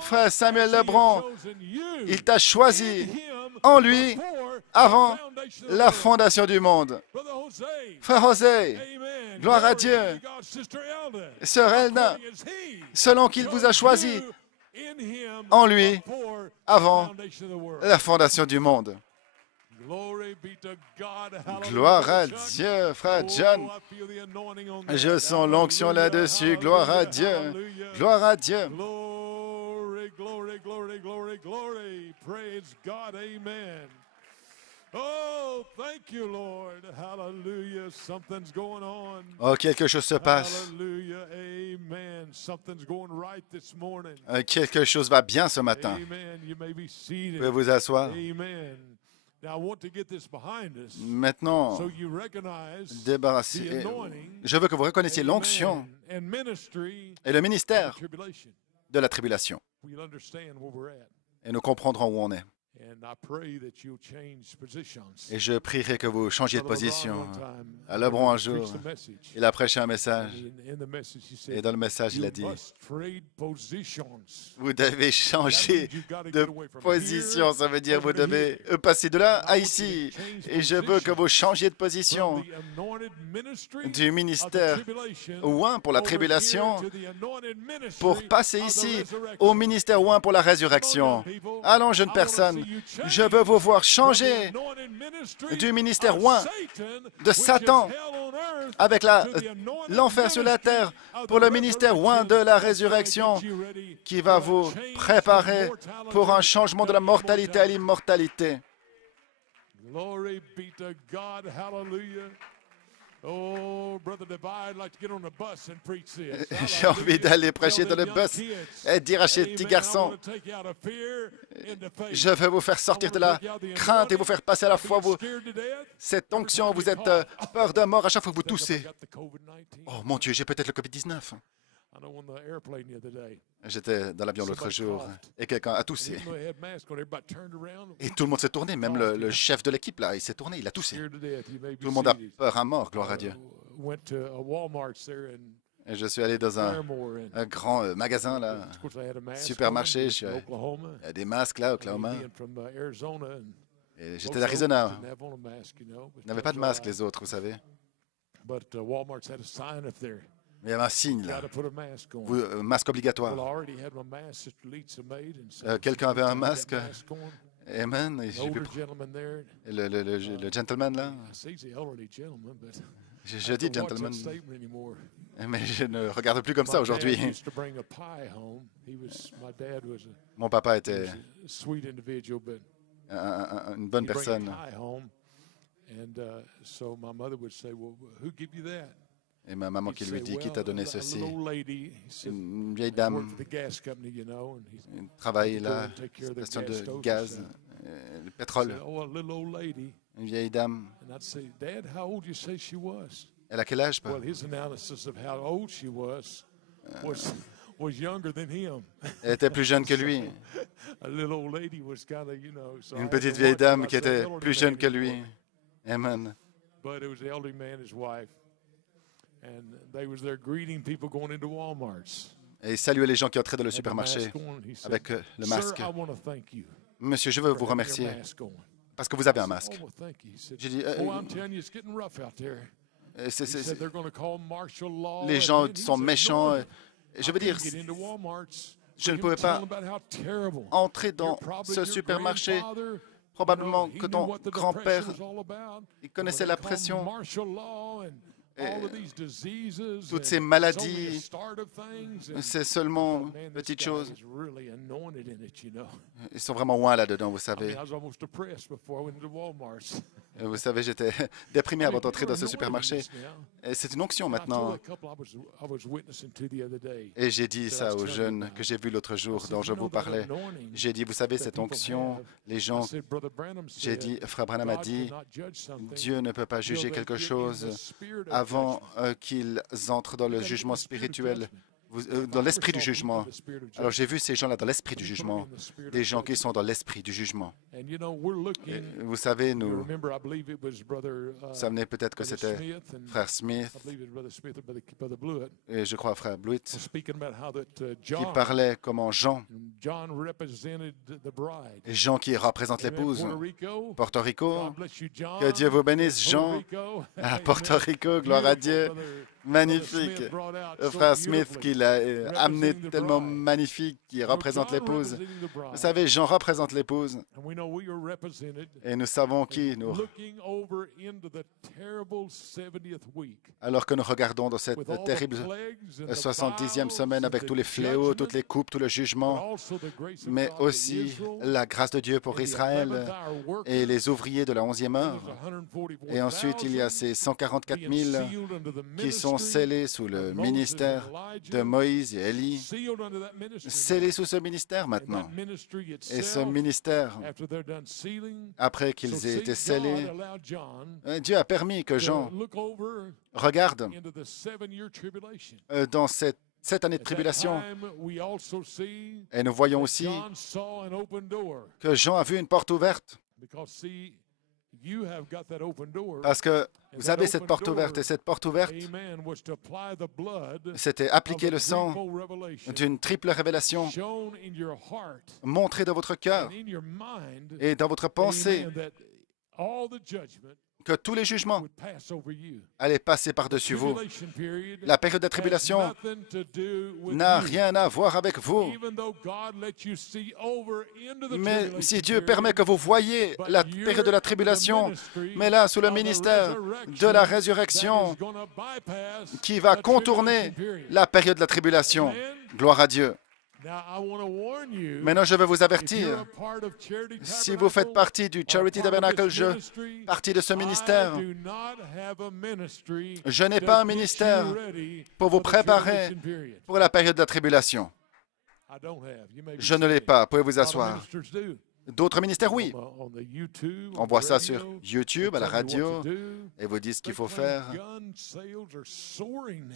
Frère Samuel Lebron, il t'a choisi en lui avant la fondation du monde. Frère José, gloire à Dieu. Sœur Elna, selon qu'il vous a choisi en lui avant la fondation du monde. Gloire à Dieu, frère John. Je sens l'onction là-dessus. Gloire à Dieu. Gloire à Dieu. Oh, quelque chose se passe. Quelque chose va bien ce matin. Vous pouvez vous asseoir. Maintenant, débarrassez. Je veux que vous reconnaissiez l'onction et le ministère de la tribulation. Et nous comprendrons où on est. Et je prierai que vous changiez de position. À Lebron, un jour, il a prêché un message. Et dans le message, il a dit, vous devez changer de position. Ça veut dire vous devez passer de là à ici. Et je veux que vous changiez de position du ministère oint pour la tribulation pour passer ici au ministère oint pour la résurrection. Allons, jeunes personnes. Je veux vous voir changer du ministère oint de Satan avec l'enfer sur la terre pour le ministère oint de la résurrection qui va vous préparer pour un changement de la mortalité à l'immortalité. Glory be to God. Hallelujah. Oh, Brother Divide, I'd like to get on the bus and preach this. J'ai envie d'aller prêcher dans le bus et dire à ces petits garçons, je vais vous faire sortir de la crainte et vous faire passer à la fois cette onction. Vous êtes peur de mort à chaque fois que vous toussez. Oh mon Dieu, j'ai peut-être le COVID-19. J'étais dans l'avion l'autre jour et quelqu'un a toussé. Et tout le monde s'est tourné, même le chef de l'équipe, là, il s'est tourné, il a toussé. Tout le monde a peur à mort, gloire à Dieu. Et je suis allé dans un grand magasin, là, supermarché. Il y a des masques, là, au Oklahoma. Et j'étais d'Arizona. Ils n'avaient pas de masque, les autres, vous savez. Il y avait un signe, là. Masque obligatoire. Quelqu'un avait un masque. Amen. Et le gentleman, là. Je dis gentleman. Mais je ne regarde plus comme ça aujourd'hui. Mon papa était une bonne personne. Et ma maman qui lui dit, qui t'a donné ceci? Une vieille dame, elle travaille là, station de gaz, le pétrole. Une vieille dame. Elle a quel âge, pas? Elle était plus jeune que lui. Une petite vieille dame qui était plus jeune que lui. Amen. Et il saluait les gens qui entraient dans le supermarché avec le masque. Monsieur, je veux vous remercier parce que vous avez un masque. J'ai dit, les gens sont méchants. Je veux dire, je ne pouvais pas entrer dans ce supermarché. Probablement que ton grand-père, il connaissait la pression. Et toutes ces maladies, c'est seulement une petite chose. Ils sont vraiment loin là-dedans, vous savez. Vous savez, j'étais déprimé avant d'entrer dans ce supermarché. Et c'est une onction maintenant. Et j'ai dit ça aux jeunes que j'ai vus l'autre jour, dont je vous parlais. J'ai dit, vous savez, cette onction, les gens... J'ai dit, Frère Branham a dit, Dieu ne peut pas juger quelque chose avant qu'ils entrent dans le jugement spirituel, dans l'esprit du jugement. Alors j'ai vu ces gens-là dans l'esprit du jugement, des gens qui sont dans l'esprit du jugement. Et vous savez, nous savez peut-être que c'était Frère Smith, et je crois Frère Blewett, qui parlait comment Jean qui représente l'épouse, Porto Rico, que Dieu vous bénisse, Jean, à Porto Rico, gloire à Dieu. Magnifique. Frère Smith qui l'a amené tellement magnifique, qui représente l'épouse. Vous savez, Jean représente l'épouse. Et nous savons qui nous... Alors que nous regardons dans cette terrible 70e semaine avec tous les fléaux, toutes les coupes, tout le jugement, mais aussi la grâce de Dieu pour Israël et les ouvriers de la 11e heure. Et ensuite, il y a ces 144 000 qui sont scellés sous le ministère de Moïse et Élie, scellés sous ce ministère maintenant. Et ce ministère, après qu'ils aient été scellés, Dieu a permis que Jean regarde dans cette 7 années de tribulation. Et nous voyons aussi que Jean a vu une porte ouverte. Parce que vous avez cette porte ouverte, et cette porte ouverte, c'était appliquer le sang d'une triple révélation montrée dans votre cœur et dans votre pensée que tous les jugements would pass over you. allaient passer par-dessus vous. Tribulation period La période de has tribulation nothing to do with n'a you. rien à voir avec vous. Even though God let you see over into the Mais tribulation si Dieu period, permet que vous voyez la période de la tribulation, mais là, sous le ministère de la résurrection, that is gonna bypass qui va the contourner tribulation period. la période de la tribulation. Gloire à Dieu. Now, I wanna warn you, Maintenant, je veux vous if you're avertir. a part of Charity Si vous faites Tabernacle, partie du or Charity part of Tabernacle, this je ministry, partie de ce I ministère, do not have a ministry je n'ai to pas un get ministère you ready pour vous for the préparer tribulation period. pour la période de la tribulation. I don't have. You may be Je ne l'ai seated. pas. Pouvez vous A lot of asseoir. ministers do. D'autres ministères, oui. On the YouTube, On on voit the ça radio, sur YouTube, à la they tell you what radio, to do. et vous disent ce qu'il faut Their faire. gun sales are soaring now.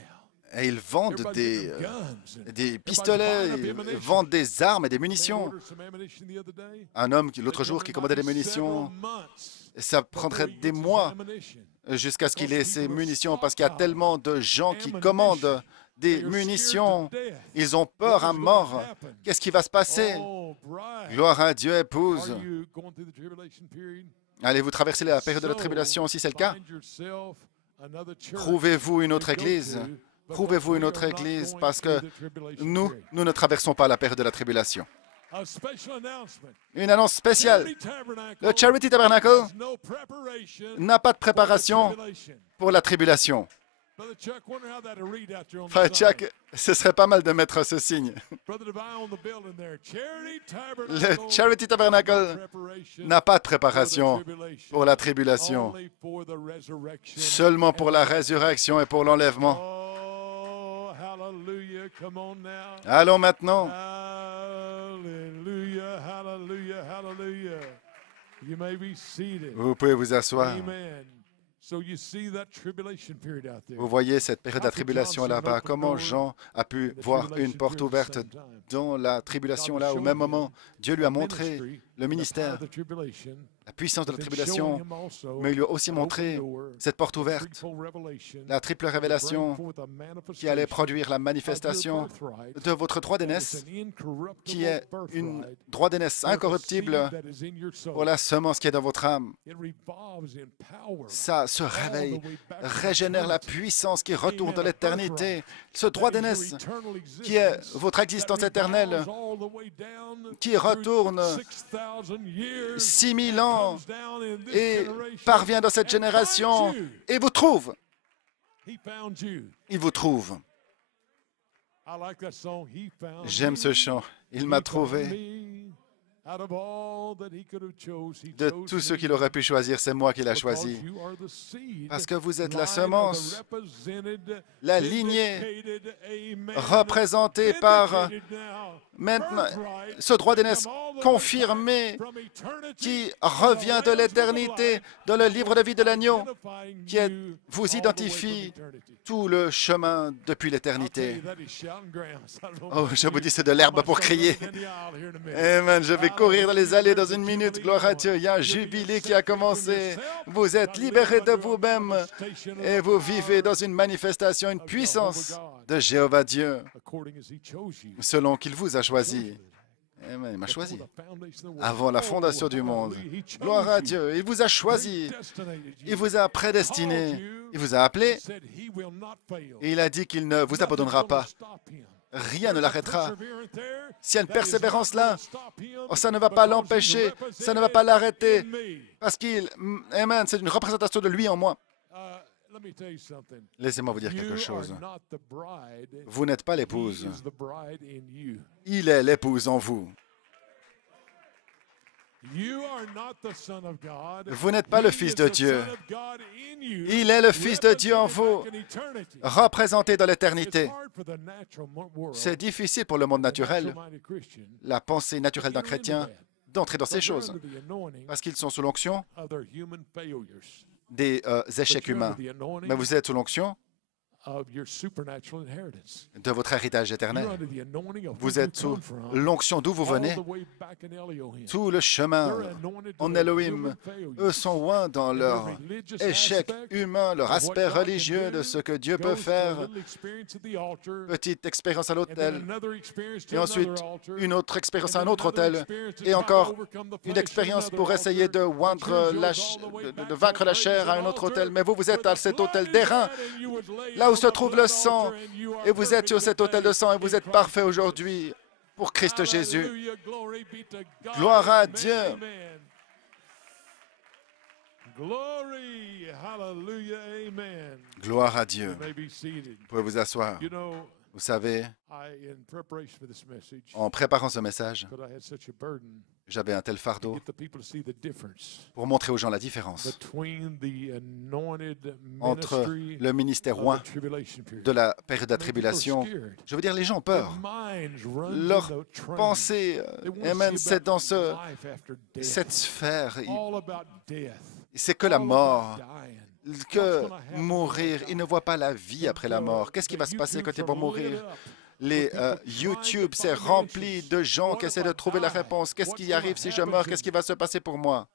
Et ils vendent Everybody's getting guns and des everybody's pistolets, buying up ils ammunition. vendent des armes et des Man munitions. ordered some ammunition the other day. Un homme, l'autre They jour, told qui him commandait des it might be munitions, several months ça before prendrait he des gets his mois ammunition. jusqu'à ce qu'il ait ces munitions, parce qu'il y a tellement de gens qui commandent des munitions. Ils ont peur à mort. Qu'est-ce qui va se passer? Oh, bride, Gloire à Dieu, épouse. are you going through the tribulation period? Allez-vous traverser la période de la tribulation si c'est le cas? Find yourself another church Trouvez-vous une to autre go église. to, because Trouvez-vous une we autre are not église going parce que through the tribulation nous, period. nous ne traversons pas la période de la tribulation. A special announcement. Une annonce spéciale. Charity Tabernacle Le Charity Tabernacle has no preparation n'a pas de for the préparation tribulation. pour la tribulation. Brother Chuck, wonder how that'll read out there on the Frère sign. Chuck, ce serait pas mal de mettre ce signe. Brother Divine on the building there. Charity Le Tabernacle Charity Tabernacle preparation n'a pas de for the préparation tribulation. pour la tribulation, Only for the resurrection. seulement pour la résurrection et pour l'enlèvement. Oh, hallelujah. Come on now. Allons maintenant. Hallelujah, hallelujah, hallelujah. You may be seated. Vous pouvez vous asseoir. Amen. So you see that tribulation period out there. Vous voyez cette période de la tribulation là-bas. Comment Jean a pu voir une porte ouverte dans la tribulation là, au même moment? Dieu lui a montré le ministère, la puissance de la tribulation, mais il lui a aussi montré cette porte ouverte, la triple révélation qui allait produire la manifestation de votre droit d'aînesse, qui est une droit d'aînesse incorruptible pour la semence qui est dans votre âme. Ça se réveille, régénère la puissance qui retourne dans l'éternité. Ce droit d'aînesse qui est votre existence éternelle, qui retourne 6000 ans et parvient dans cette génération et vous trouve. Il vous trouve. J'aime ce chant. Il m'a trouvé. De tous ceux qu'il aurait pu choisir, c'est moi qui l'ai choisi. Parce que vous êtes la semence, la lignée représentée par maintenant ce droit d'aînesse confirmé qui revient de l'éternité dans le livre de vie de l'agneau, qui vous identifie tout le chemin depuis l'éternité. Oh, je vous dis, c'est de l'herbe pour crier. Amen. Je vais courir dans les allées dans une minute. Gloire à Dieu. Il y a un jubilé qui a commencé. Vous êtes libérés de vous-même et vous vivez dans une manifestation, une puissance de Jéhovah Dieu, selon qu'il vous a choisi. Amen. Il m'a choisi avant la fondation du monde. Gloire à Dieu. Il vous a choisi. Il vous a prédestiné. Il vous a appelé. Et il a dit qu'il ne vous abandonnera pas. Rien ne l'arrêtera. S'il y a une persévérance là, ça ne va pas l'empêcher, ça ne va pas l'arrêter, parce qu'il, Amen, c'est une représentation de lui en moi. Laissez-moi vous dire quelque chose. Vous n'êtes pas l'épouse. Il est l'épouse en vous. Vous n'êtes pas le Fils de Dieu. Il est le Fils de Dieu en vous, représenté dans l'éternité. C'est difficile pour le monde naturel, la pensée naturelle d'un chrétien, d'entrer dans ces choses, parce qu'ils sont sous l'onction des échecs humains. Mais vous êtes sous l'onction de votre héritage éternel. Vous êtes sous l'onction d'où vous venez, tout le chemin en Elohim. Eux sont loin dans leur échec humain, leur aspect religieux de ce que Dieu peut faire. Petite expérience à l'autel, et ensuite une autre expérience à un autre autel, et encore une expérience pour essayer de vaincre la chair à un autre autel. Mais vous, vous êtes à cet autel d'airain, là où se trouve le sang, et vous êtes sur cet autel de sang, et vous êtes parfait aujourd'hui pour Christ Jésus. Gloire à Dieu. Gloire à Dieu. Vous pouvez vous asseoir. Vous savez, en préparant ce message, j'avais un tel fardeau pour montrer aux gens la différence entre le ministère oint de la période de la tribulation. Je veux dire, les gens ont peur. Leur pensée, c'est dans cette sphère. C'est que la mort, que mourir. Ils ne voient pas la vie après la mort. Qu'est-ce qui va se passer quand ils vont mourir? Les YouTube, c'est rempli de gens qui essaient de trouver la réponse. Qu'est-ce qui arrive si je meurs? Qu'est-ce qui va se passer pour moi?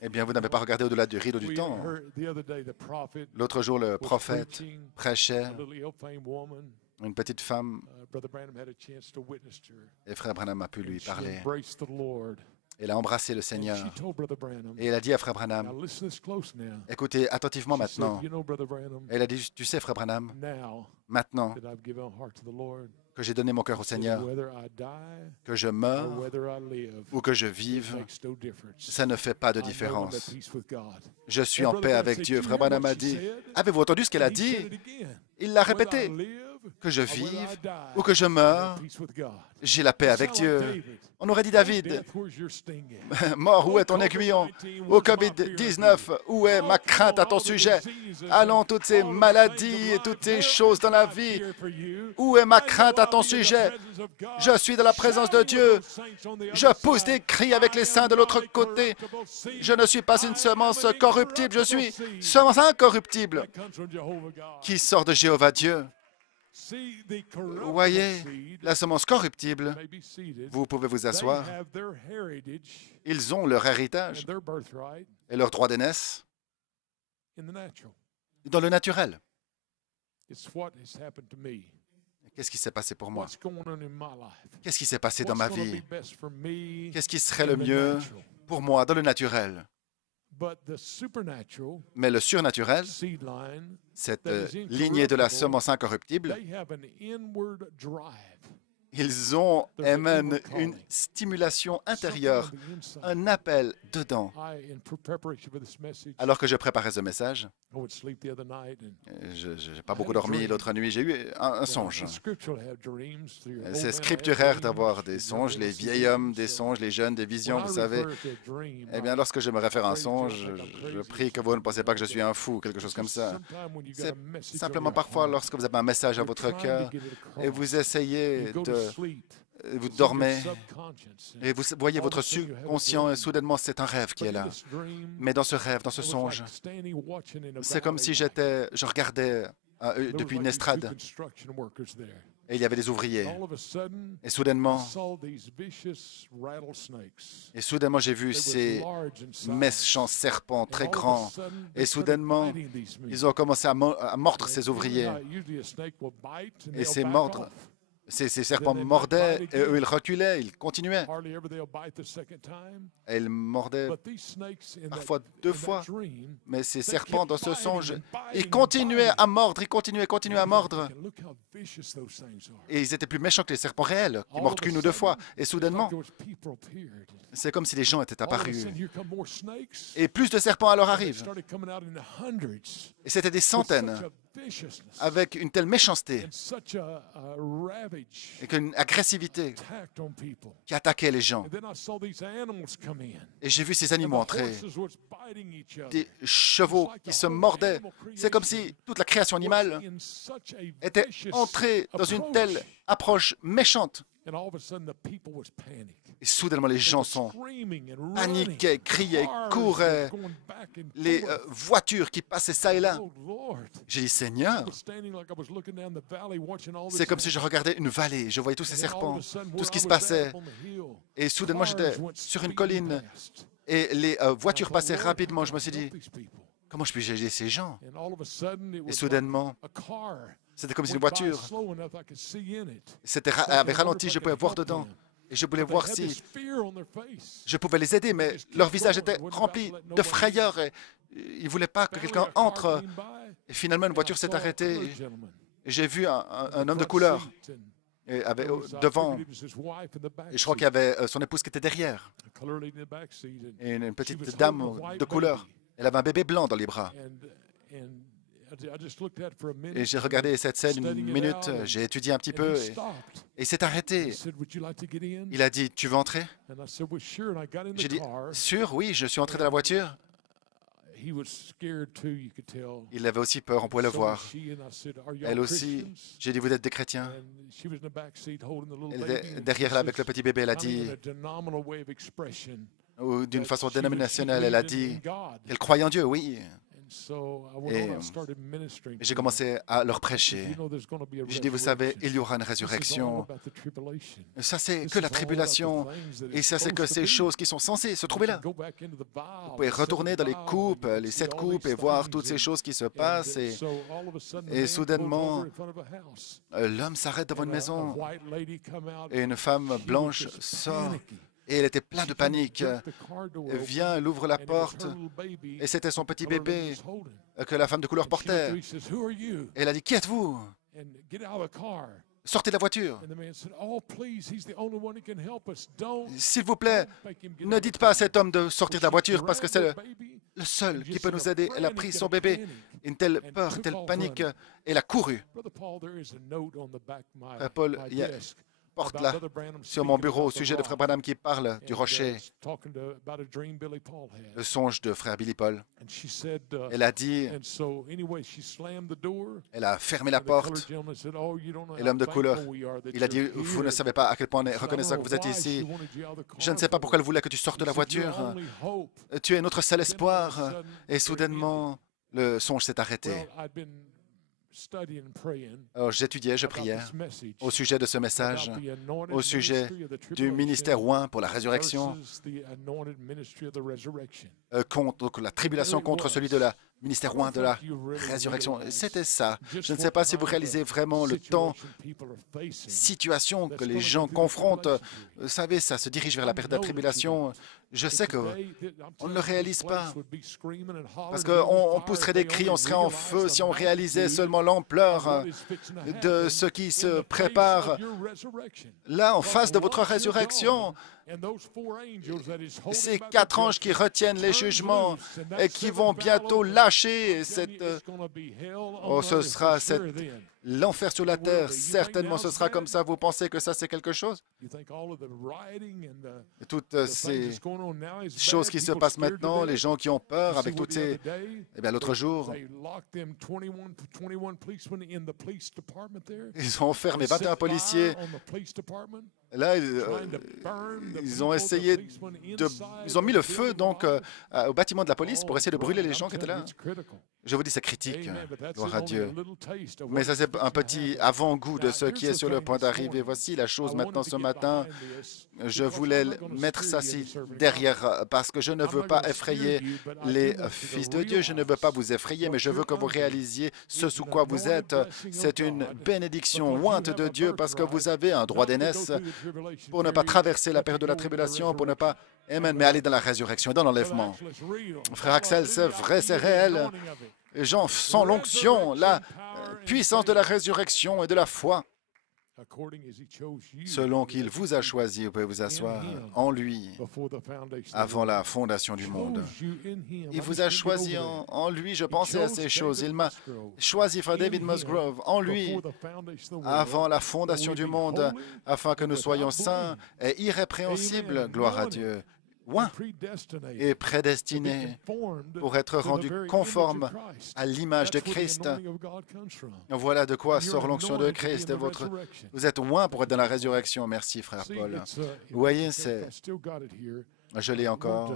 Eh bien, vous n'avez pas regardé au-delà du rideau du temps. L'autre jour, le prophète prêchait. Une petite femme, et Frère Branham a pu lui parler. Elle a embrassé le Seigneur. Et elle a dit à Frère Branham, écoutez attentivement maintenant. Elle a dit, tu sais, Frère Branham, maintenant que j'ai donné mon cœur au Seigneur, que je meure ou que je vive, ça ne fait pas de différence. Je suis en paix avec Dieu. Frère Branham a dit, avez-vous entendu ce qu'elle a dit? Il l'a répété. Que je vive ou que je meure, j'ai la paix avec Dieu. On aurait dit David, mort, où est ton aiguillon? Au COVID-19, où est ma crainte à ton sujet? Allons, toutes ces maladies et toutes ces choses dans la vie, où est ma crainte à ton sujet? Je suis dans la présence de Dieu. Je pousse des cris avec les saints de l'autre côté. Je ne suis pas une semence corruptible, je suis semence incorruptible qui sort de Jéhovah Dieu. Vous voyez, la semence corruptible, vous pouvez vous asseoir. Ils ont leur héritage et leur droit d'aînesse dans le naturel. Qu'est-ce qui s'est passé pour moi? Qu'est-ce qui s'est passé dans ma vie? Qu'est-ce qui serait le mieux pour moi dans le naturel? Mais le surnaturel, cette lignée de la semence incorruptible, ils ont une stimulation intérieure, un appel dedans. Alors que je préparais ce message, je n'ai pas beaucoup dormi l'autre nuit, j'ai eu un songe. C'est scripturaire d'avoir des songes, les vieils hommes des songes, les jeunes des visions, vous savez. Eh bien, lorsque je me réfère à un songe, je prie que vous ne pensez pas que je suis un fou, quelque chose comme ça. C'est simplement parfois lorsque vous avez un message à votre cœur et vous essayez de... Vous dormez et vous voyez votre subconscient et soudainement c'est un rêve qui est là. Mais dans ce rêve, dans ce songe, c'est comme si je regardais depuis une estrade et il y avait des ouvriers. Et soudainement j'ai vu ces méchants serpents très grands. Et soudainement, ils ont commencé à mordre ces ouvriers. Et ces serpents mordaient, et eux, ils reculaient, ils continuaient. Et ils mordaient parfois 2 fois. Mais ces serpents, dans ce songe, ils continuaient à mordre, ils continuaient à mordre. Et ils étaient plus méchants que les serpents réels, qui mordent qu'1 ou 2 fois. Et soudainement, c'est comme si les gens étaient apparus. Et plus de serpents alors arrivent. Et c'était des centaines, avec une telle méchanceté et une agressivité qui attaquait les gens. Et j'ai vu ces animaux entrer, des chevaux qui se mordaient. C'est comme si toute la création animale était entrée dans une telle approche méchante Et soudainement, les gens sont paniquaient, criaient, couraient. Les voitures qui passaient ça et là. J'ai dit, Seigneur, c'est comme si je regardais une vallée. Je voyais tous ces serpents, tout ce qui se passait. Et soudainement, j'étais sur une colline et les voitures passaient rapidement. Je me suis dit, comment je puis aider ces gens? Et soudainement, c'était comme si une voiture avait ralenti, je pouvais voir dedans. Et je voulais voir si je pouvais les aider, mais leur visage était rempli de frayeur. Et ils ne voulaient pas que quelqu'un entre. Et finalement, une voiture s'est arrêtée. Et j'ai vu un homme de couleur devant. Et je crois qu'il y avait son épouse qui était derrière. Et une petite dame de couleur. Elle avait un bébé blanc dans les bras. Et j'ai regardé cette scène une minute, j'ai étudié un petit peu et il s'est arrêté. Il a dit, tu veux entrer? J'ai dit, sûr, oui, je suis entré dans la voiture. Il avait aussi peur, on pouvait le voir. Elle aussi, j'ai dit, vous êtes des chrétiens? Elle était derrière là avec le petit bébé, elle a dit, ou d'une façon dénominationnelle, elle a dit qu'elle croyait en Dieu, oui. Et j'ai commencé à leur prêcher. J'ai dit, vous savez, il y aura une résurrection. Ça, c'est que la tribulation. Et ça, c'est que ces choses qui sont censées se trouver là. Vous pouvez retourner dans les coupes, les 7 coupes, et voir toutes ces choses qui se passent. Et soudainement, l'homme s'arrête devant une maison. Et une femme blanche sort. Et elle était pleine de panique. Elle vient, elle ouvre la porte, et c'était son petit bébé que la femme de couleur portait. Et elle a dit, qui êtes-vous? Sortez de la voiture. S'il vous plaît, ne dites pas à cet homme de sortir de la voiture parce que c'est le seul qui peut nous aider. Elle a pris son bébé. Une telle peur, une telle panique. Elle a couru. Paul, il y a porte là, sur mon bureau, au sujet de Frère Branham qui parle du rocher, le songe de Frère Billy Paul. Elle a dit, elle a fermé la porte, et l'homme de couleur, il a dit, vous ne savez pas à quel point on est reconnaissant que vous êtes ici. Je ne sais pas pourquoi elle voulait que tu sortes de la voiture. Tu es notre seul espoir. Et soudainement, le songe s'est arrêté. Alors j'étudiais, je priais au sujet de ce message, au sujet du ministère oint pour la résurrection, contre la tribulation contre celui de la ministère oint de la résurrection. C'était ça. Je ne sais pas si vous réalisez vraiment le temps, situation que les gens confrontent. Vous savez, ça se dirige vers la période de la tribulation. Je sais qu'on ne le réalise pas. Parce qu'on pousserait des cris, on serait en feu si on réalisait seulement l'ampleur de ce qui se prépare là, en face de votre résurrection. Ces 4 anges qui retiennent les jugements et qui vont bientôt lâcher cette... Oh, ce sera l'enfer sur la terre. Certainement, ce sera comme ça. Vous pensez que ça, c'est quelque chose? Et toutes ces choses qui se passent maintenant, les gens qui ont peur avec toutes ces... Eh bien, l'autre jour, ils ont enfermé 21 policiers. Là, ils ont essayé de... Ils ont mis le feu donc au bâtiment de la police pour essayer de brûler les gens qui étaient là. Je vous dis, c'est critique, gloire à Dieu. Mais ça, c'est un petit avant-goût de ce qui est sur le point d'arriver. Voici la chose maintenant ce matin. Je voulais mettre ça derrière parce que je ne veux pas effrayer les fils de Dieu. Je ne veux pas vous effrayer, mais je veux que vous réalisiez ce sous quoi vous êtes. C'est une bénédiction ointe de Dieu parce que vous avez un droit d'aînesse pour ne pas traverser la période de la tribulation, pour ne pas, amen, mais aller dans la résurrection, dans l'enlèvement. Frère Axel, c'est vrai, c'est réel. Les gens sont l'onction, la puissance de la résurrection et de la foi. Selon qu'il vous a choisi, vous pouvez vous asseoir en lui avant la fondation du monde. Il vous a choisi en lui, je pensais à ces choses. Il m'a choisi, Frère David Musgrove, en lui, avant la fondation du monde, afin que nous soyons saints et irrépréhensibles, gloire à Dieu. oint et prédestiné pour être rendu conforme à l'image de Christ. Voilà de quoi sort l'onction de Christ. Vous êtes oint pour être dans la résurrection. Merci, frère Paul. Vous voyez, je l'ai encore.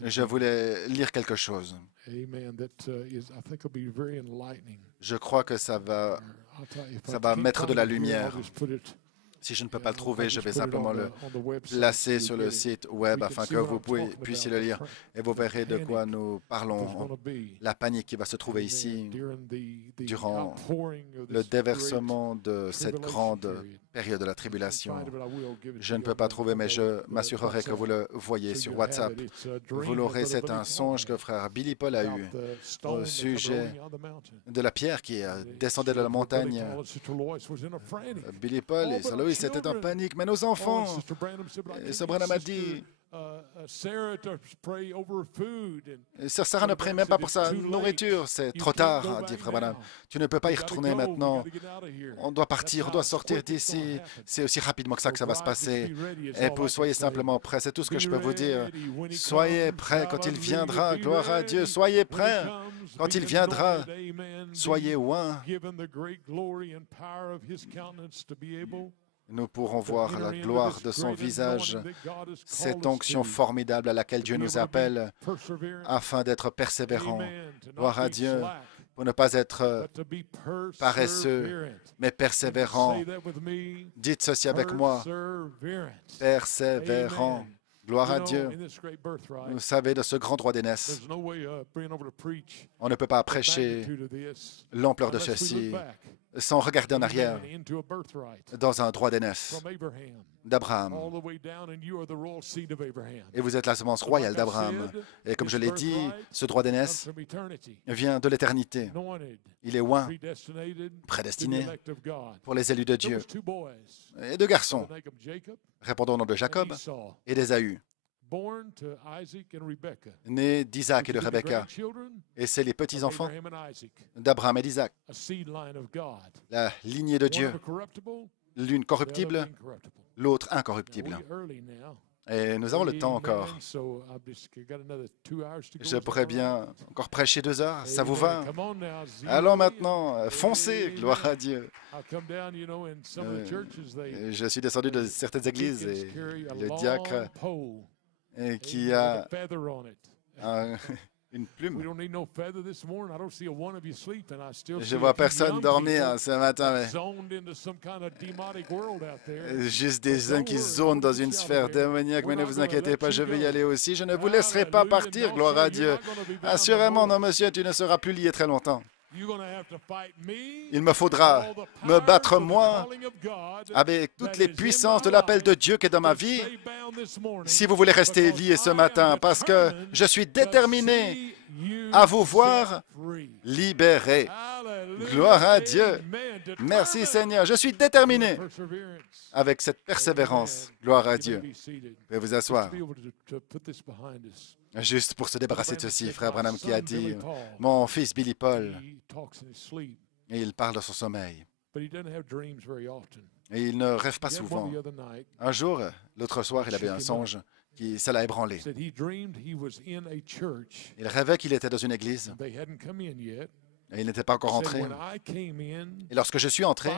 Je voulais lire quelque chose. Je crois que ça va mettre de la lumière. Si je ne peux pas le trouver, je vais simplement le placer sur le site web afin que vous puissiez le lire. Et vous verrez de quoi nous parlons. La panique qui va se trouver ici durant le déversement de cette grande période de la tribulation. Je ne peux pas trouver, mais je m'assurerai que vous le voyez sur WhatsApp. Vous l'aurez, c'est un songe que frère Billy Paul a eu au sujet de la pierre qui descendait de la montagne. Billy Paul et Sir Louis étaient en panique, mais nos enfants, et Sir Branham a dit, Sœur Sarah ne prie même pas pour sa nourriture. C'est trop tard, dit Frère Branham. Tu ne peux pas y retourner maintenant. On doit partir, on doit sortir d'ici. C'est aussi rapidement que ça va se passer. Et vous soyez simplement prêts. C'est tout ce que je peux vous dire. Soyez prêts quand il viendra. Gloire à Dieu. Soyez prêts quand il viendra. Soyez oints. Nous pourrons voir la gloire de son visage, cette onction formidable à laquelle Dieu nous appelle afin d'être persévérants. Gloire à Dieu, pour ne pas être paresseux, mais persévérants. Dites ceci avec moi, persévérants. Gloire à Dieu. Vous savez, de ce grand droit d'aînesse, on ne peut pas prêcher l'ampleur de ceci sans regarder en arrière dans un droit d'aînesse d'Abraham. Et vous êtes la semence royale d'Abraham. Et comme je l'ai dit, ce droit d'aînesse vient de l'éternité. Il est oint, prédestiné pour les élus de Dieu. Et deux garçons, répondant au nom de Jacob et d'Ésaü, nés d'Isaac et de Rebecca. Et c'est les petits-enfants d'Abraham et d'Isaac. La lignée de Dieu, l'une corruptible, l'autre incorruptible. Et nous avons le temps encore. Je pourrais bien encore prêcher 2 heures. Ça vous va? Allons maintenant, foncez, gloire à Dieu. Je suis descendu de certaines églises et le diacre qui a une plume. Je ne vois personne dormir ce matin. Mais juste des uns qui zonent dans une sphère démoniaque. Mais ne vous inquiétez pas, je vais y aller aussi. Je ne vous laisserai pas partir, gloire à Dieu. Assurément, non, monsieur, tu ne seras plus lié très longtemps. Il me faudra me battre moi avec toutes les puissances de l'appel de Dieu qui est dans ma vie si vous voulez rester lié ce matin, parce que je suis déterminé à vous voir libéré. Gloire à Dieu. Merci Seigneur. Je suis déterminé avec cette persévérance. Gloire à Dieu. Vous pouvez vous asseoir. Juste pour se débarrasser de ceci, frère Branham qui a dit, mon fils Billy Paul, et il parle de son sommeil. Et il ne rêve pas souvent. Un jour, l'autre soir, il avait un songe qui ça l'a ébranlé. Il rêvait qu'il était dans une église et il n'était pas encore entré. Et lorsque je suis entré,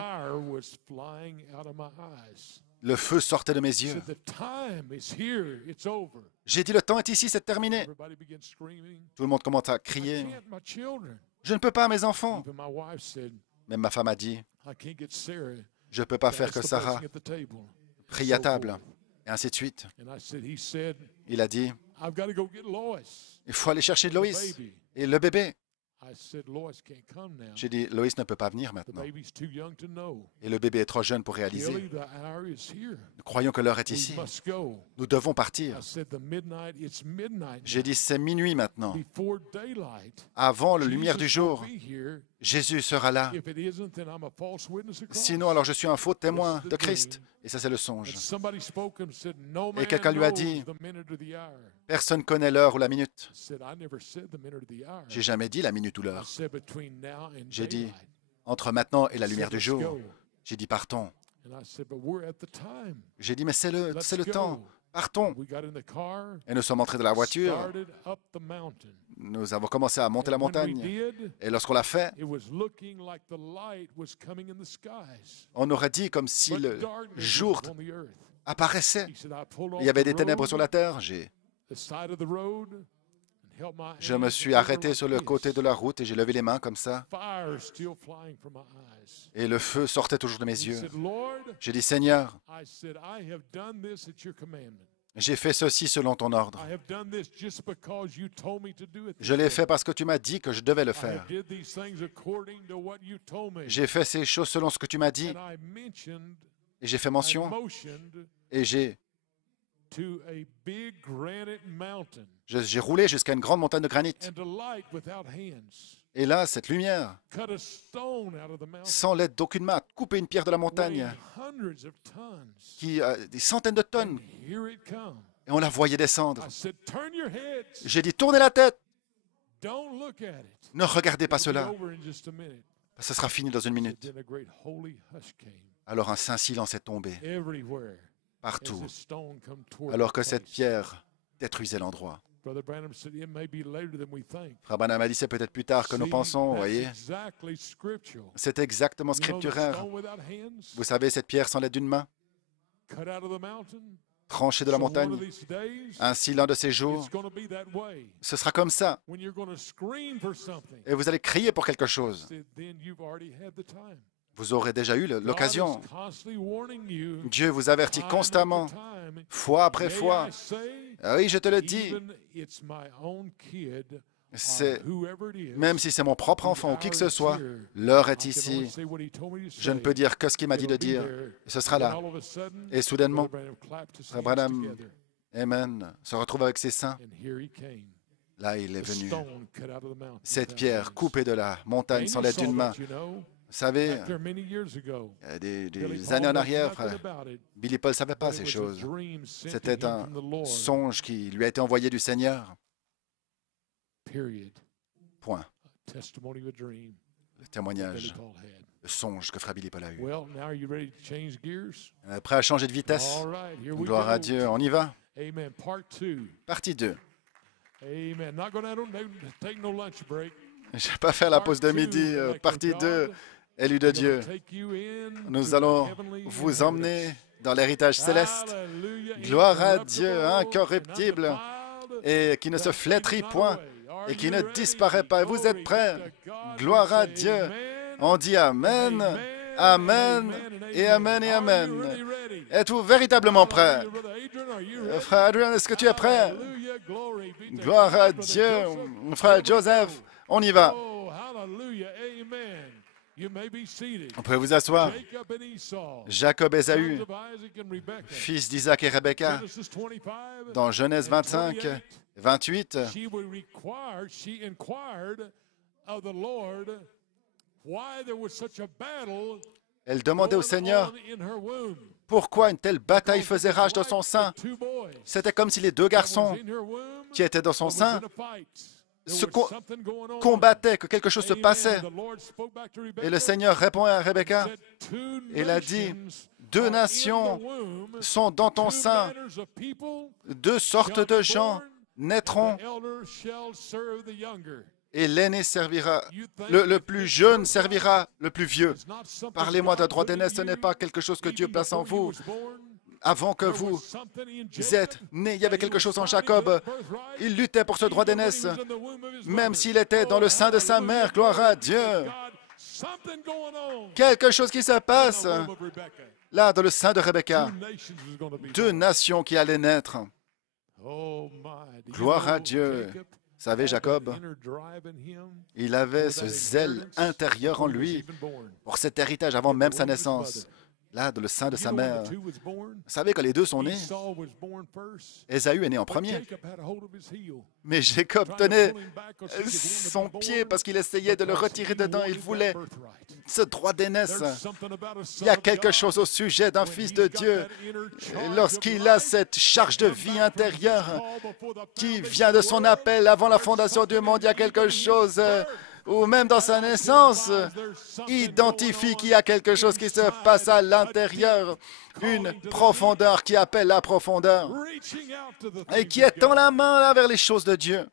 le feu sortait de mes yeux. J'ai dit, le temps est ici, c'est terminé. Tout le monde commence à crier. Je ne peux pas, mes enfants. Même ma femme a dit, je ne peux pas faire que Sarah prie à table, et ainsi de suite. Il a dit, il faut aller chercher Loïs et le bébé. J'ai dit, Loïs ne peut pas venir maintenant. Et le bébé est trop jeune pour réaliser. Nous croyons que l'heure est ici. Nous devons partir. J'ai dit, c'est minuit maintenant. Avant la lumière du jour, Jésus sera là. Sinon, alors je suis un faux témoin de Christ. Et ça, c'est le songe. Et quelqu'un lui a dit, personne ne connaît l'heure ou la minute. J'ai jamais dit la minute ou l'heure. J'ai dit, entre maintenant et la lumière du jour. J'ai dit, partons. J'ai dit, mais c'est le temps. partons. Et nous sommes entrés dans la voiture. Nous avons commencé à monter la montagne. Et lorsqu'on l'a fait, on aurait dit comme si le jour apparaissait. Il y avait des ténèbres sur la terre. Je me suis arrêté sur le côté de la route et j'ai levé les mains comme ça. Et le feu sortait toujours de mes yeux. J'ai dit, Seigneur, j'ai fait ceci selon ton ordre. Je l'ai fait parce que tu m'as dit que je devais le faire. J'ai fait ces choses selon ce que tu m'as dit. Et j'ai fait mention. Et j'ai roulé jusqu'à une grande montagne de granit. Et là, cette lumière, sans l'aide d'aucune main, a coupé une pierre de la montagne, qui a des centaines de tonnes. Et on la voyait descendre. J'ai dit, tournez la tête. Ne regardez pas cela. Ce sera fini dans une minute. Alors un saint silence est tombé partout, alors que cette pierre détruisait l'endroit. Frère Branham a dit, c'est peut-être plus tard que nous pensons, vous voyez. C'est exactement scripturaire. Vous savez, cette pierre sans l'aide d'une main, tranchée de la montagne, ainsi l'un de ces jours, ce sera comme ça. Et vous allez crier pour quelque chose. Vous aurez déjà eu l'occasion. Dieu vous avertit constamment, fois après fois. Ah oui, je te le dis. Même si c'est mon propre enfant ou qui que ce soit, l'heure est ici. Je ne peux dire que ce qu'il m'a dit de dire. Ce sera là. Et soudainement, Frère Branham, Amen, se retrouve avec ses saints. Là, il est venu. Cette pierre coupée de la montagne sans l'aide d'une main. Vous savez, des années en arrière, frère, Billy Paul ne savait pas ces choses. C'était un songe qui lui a été envoyé du Seigneur. Point. Le témoignage, le songe que frère Billy Paul a eu. Prêt à changer de vitesse? Gloire à Dieu. On y va? Partie 2. Je ne vais pas faire la pause de midi. Partie 2. Élu de Dieu, nous allons vous emmener dans l'héritage céleste. Gloire à Dieu, incorruptible, et qui ne se flétrit point, et qui ne disparaît pas. Vous êtes prêts? Gloire à Dieu. On dit Amen, Amen, et Amen, et Amen. Êtes-vous véritablement prêts? Frère Adrian, est-ce que tu es prêt? Gloire à Dieu. Frère Joseph, on y va. On peut vous asseoir. Jacob et Ésaü, fils d'Isaac et Rebecca, dans Genèse 25, 28, elle demandait au Seigneur pourquoi une telle bataille faisait rage dans son sein. C'était comme si les deux garçons qui étaient dans son sein se combattaient, que quelque chose se passait. Et le Seigneur répond à Rebecca, et il a dit, deux nations sont dans ton sein, deux sortes de gens naîtront, et l'aîné servira, le plus jeune servira le plus vieux. Parlez-moi d'un droit d'aînesse, ce n'est pas quelque chose que Dieu place en vous. Avant que vous êtes nés, il y avait quelque chose en Jacob. Il luttait pour ce droit d'aînesse, même s'il était dans le sein de sa mère. Gloire à Dieu. Quelque chose qui se passe là, dans le sein de Rebecca. Deux nations qui allaient naître. Gloire à Dieu. Vous savez, Jacob, il avait ce zèle intérieur en lui pour cet héritage avant même sa naissance. Là, dans le sein de sa mère. Vous savez, quand les deux sont nés, Ésaü est né en premier. Mais Jacob tenait son pied parce qu'il essayait de le retirer dedans. Il voulait ce droit d'aînesse. Il y a quelque chose au sujet d'un fils de Dieu. Lorsqu'il a cette charge de vie intérieure qui vient de son appel avant la fondation du monde, il y a quelque chose ou même dans sa naissance, identifie qu'il y a quelque chose qui se passe à l'intérieur, une profondeur qui appelle la profondeur et qui étend la main là vers les choses de Dieu.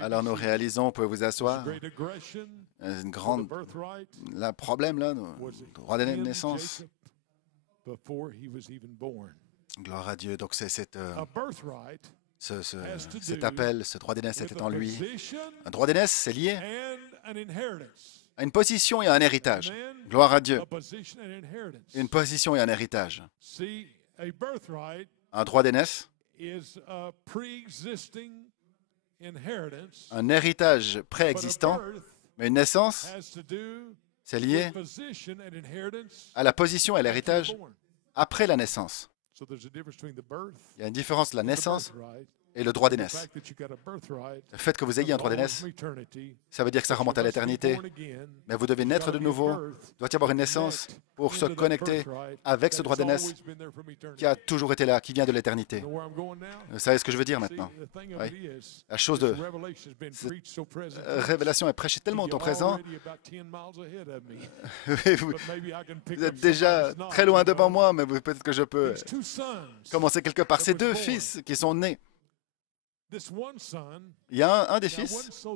Alors nous réalisons, vous pouvez vous asseoir, une grande... Le problème là, le droit de naissance. Gloire à Dieu. Donc c'est cet appel, ce droit d'aînesse était en lui. Un droit d'aînesse, c'est lié à une position et à un héritage. Gloire à Dieu. Une position et un héritage. Un droit d'aînesse, un héritage préexistant, mais une naissance, c'est lié à la position et à l'héritage après la naissance. Il y a une différence entre la naissance et le droit d'aînesse. Le fait que vous ayez un droit d'aînesse, ça veut dire que ça remonte à l'éternité. Mais vous devez naître de nouveau. Il doit y avoir une naissance pour se connecter avec ce droit d'aînesse qui a toujours été là, qui vient de l'éternité. Vous savez ce que je veux dire maintenant? Oui. La chose de... Cette révélation est prêchée tellement au temps présent. Vous êtes déjà très loin devant moi, mais peut-être que je peux commencer quelque part. Ces deux fils qui sont nés. Il y a un des fils.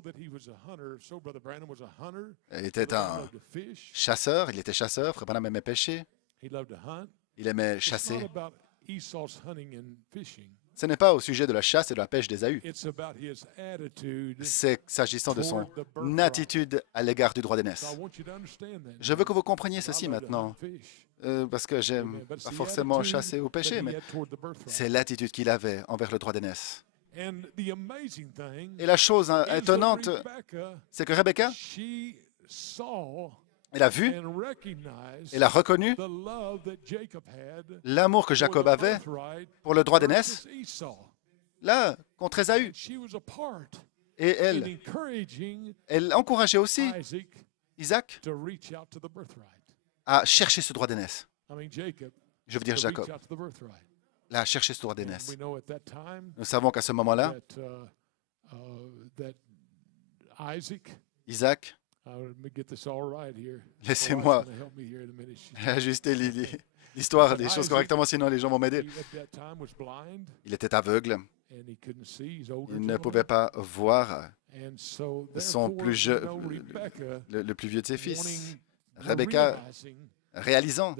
Il était un chasseur. Il était chasseur. Frère Branham aimait pêcher. Il aimait chasser. Ce n'est pas au sujet de la chasse et de la pêche d'Ésaü. C'est s'agissant de son attitude à l'égard du droit d'aînesse. Je veux que vous compreniez ceci maintenant. Parce que j'aime pas forcément chasser ou pêcher, mais c'est l'attitude qu'il avait envers le droit d'aînesse. Et la chose étonnante, c'est que Rebecca, elle a vu, elle a reconnu l'amour que Jacob avait pour le droit d'aînesse, là, contre Ésaü. Et elle encourageait aussi Isaac à chercher ce droit d'aînesse. Je veux dire Jacob. Là, chercher ce droit d'aînesse. Nous savons qu'à ce moment-là, Isaac, laissez-moi ajuster l'histoire des choses correctement, sinon les gens vont m'aider. Il était aveugle. Il ne pouvait pas voir son le plus vieux de ses fils. Rebecca, réalisant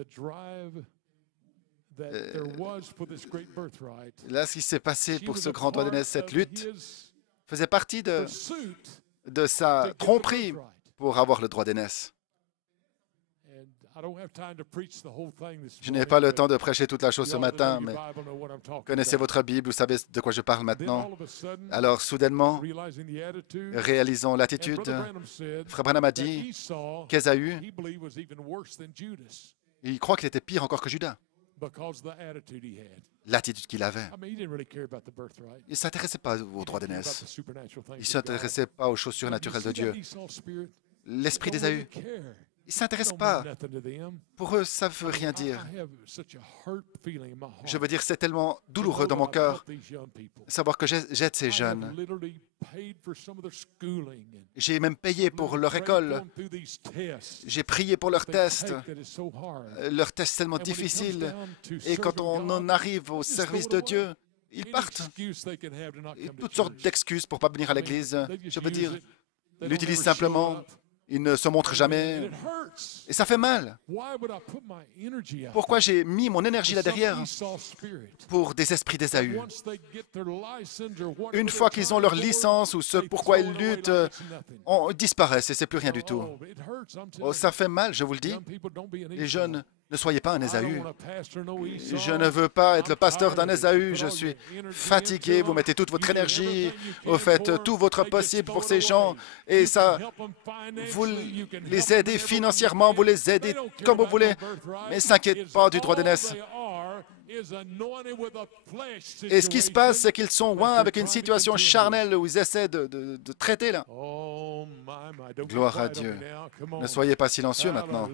là, ce qui s'est passé pour ce grand droit d'aînesse, cette lutte faisait partie de sa tromperie pour avoir le droit d'aînesse. Je n'ai pas le temps de prêcher toute la chose ce matin, mais connaissez votre Bible, vous savez de quoi je parle maintenant. Alors, soudainement, réalisons l'attitude. Frère Branham a dit qu'Ésaü, il croit qu'il était pire encore que Judas. L'attitude qu'il avait. Il ne s'intéressait pas au droit d'aînesse. Il ne s'intéressait pas aux choses surnaturelles de Dieu. L'esprit d'Ésaü, ils ne s'intéressent pas. Pour eux, ça ne veut rien dire. Je veux dire, c'est tellement douloureux dans mon cœur savoir que j'aide ces jeunes. J'ai même payé pour leur école. J'ai prié pour leurs tests. Leurs tests tellement difficiles. Et quand on en arrive au service de Dieu, ils partent. Et toutes sortes d'excuses pour ne pas venir à l'église. Je veux dire, ils l'utilisent simplement. Ils ne se montrent jamais. Et ça fait mal. Pourquoi j'ai mis mon énergie là derrière pour des esprits d'Ésaü? Une fois qu'ils ont leur licence ou ce pourquoi ils luttent, on disparaissent et c'est plus rien du tout. Oh, ça fait mal, je vous le dis. Les jeunes, ne soyez pas un Ésaü. Je ne veux pas être le pasteur d'un Ésaü. Je suis fatigué. Vous mettez toute votre énergie. Vous faites tout votre possible pour ces gens. Et ça, vous les aidez financièrement. Vous les aidez comme vous voulez. Mais ne s'inquiétez pas du droit d'aînesse. Et ce qui se passe, c'est qu'ils sont loin avec une situation charnelle où ils essaient de traiter là. Gloire à Dieu. Ne soyez pas silencieux maintenant.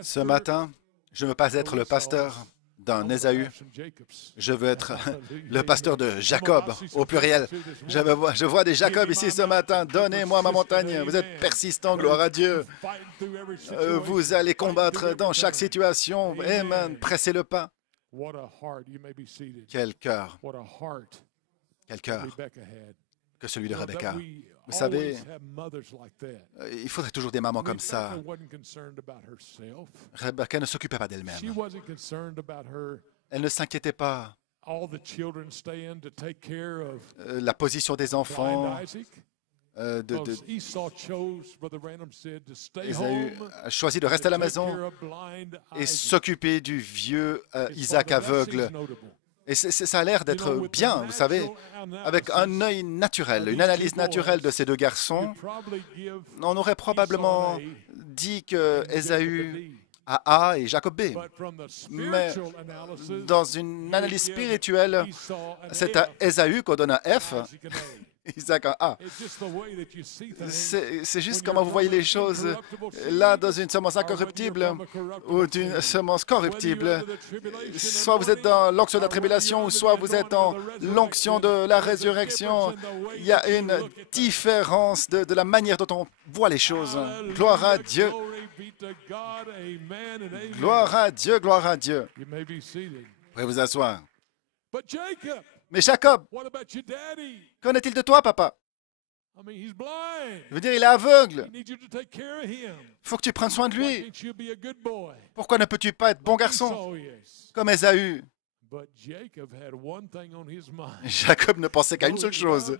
Ce matin, je ne veux pas être le pasteur d'un Ésaü. Je veux être le pasteur de Jacob, au pluriel. Je vois des Jacob ici ce matin. Donnez-moi ma montagne. Vous êtes persistant, gloire à Dieu. Vous allez combattre dans chaque situation. Amen. Pressez le pas. Quel cœur que celui de Rebecca. Vous savez, il faudrait toujours des mamans comme ça. Rebecca ne s'occupait pas d'elle-même. Elle ne s'inquiétait pas la position des enfants. Ésaü a choisi de rester à la maison et s'occuper du vieux Isaac aveugle. Et ça a l'air d'être bien, vous savez, avec un œil naturel, une analyse naturelle de ces deux garçons. On aurait probablement dit que Ésaü a A et Jacob B. Mais dans une analyse spirituelle, c'est à Ésaü qu'on donne un F, Isaac un A. C'est juste comment vous voyez les choses. Là, dans une semence incorruptible ou d'une semence corruptible, soit vous êtes dans l'onction de la tribulation, ou soit vous êtes dans l'onction de la résurrection. Il y a une différence de la manière dont on voit les choses. Gloire à Dieu. Gloire à Dieu, gloire à Dieu. Vous pouvez vous asseoir. Mais Jacob, qu'en est-il de toi, papa? Je veux dire, il est aveugle. Il faut que tu prennes soin de lui. Pourquoi ne peux-tu pas être bon garçon comme Ésaü? Jacob ne pensait qu'à une seule chose.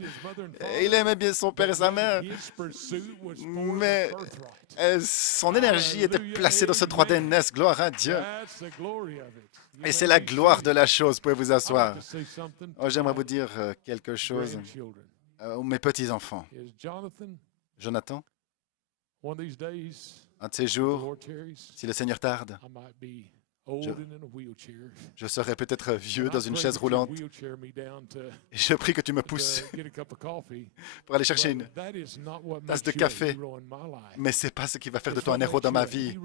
Il aimait bien son père et sa mère, mais son énergie était placée dans ce droit d'aînesse. Gloire à Dieu. Et c'est la gloire de la chose. Vous pouvez vous asseoir. Oh, j'aimerais vous dire quelque chose. Mes petits-enfants. Jonathan, un de ces jours, si le Seigneur tarde, je serai peut-être vieux dans une chaise roulante. Et je prie que tu me pousses pour aller chercher une tasse de café. Mais ce n'est pas ce qui va faire de toi un héros dans ma vie.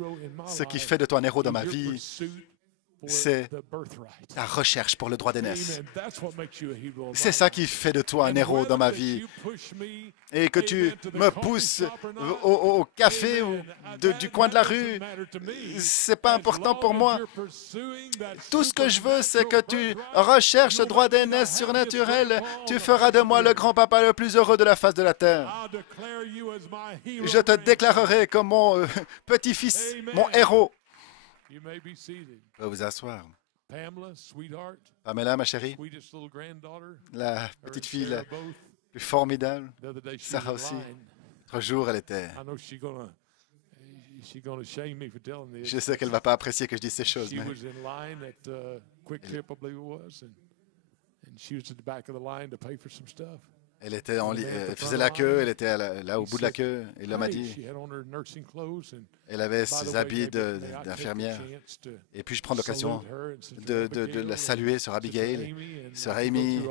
Ce qui fait de toi un héros dans ma vie, c'est ta recherche pour le droit d'aînesse. C'est ça qui fait de toi un héros dans ma vie. Et que tu me pousses au café ou du coin de la rue, c'est pas important pour moi. Tout ce que je veux, c'est que tu recherches ce droit d'aînesse surnaturel. Tu feras de moi le grand-papa le plus heureux de la face de la terre. Je te déclarerai comme mon petit-fils, mon héros. Vous pouvez vous asseoir. Pamela, ma chérie, la petite fille la plus formidable. Sarah aussi. L'autre jour, elle était... Je sais qu'elle ne va pas apprécier que je dise ces choses, mais... Elle était elle faisait la queue, elle était là au bout de la queue, et l'homme a dit, elle avait ses habits d'infirmière. Et puis je prends l'occasion de la saluer, Sœur Abigail, Sœur Amy,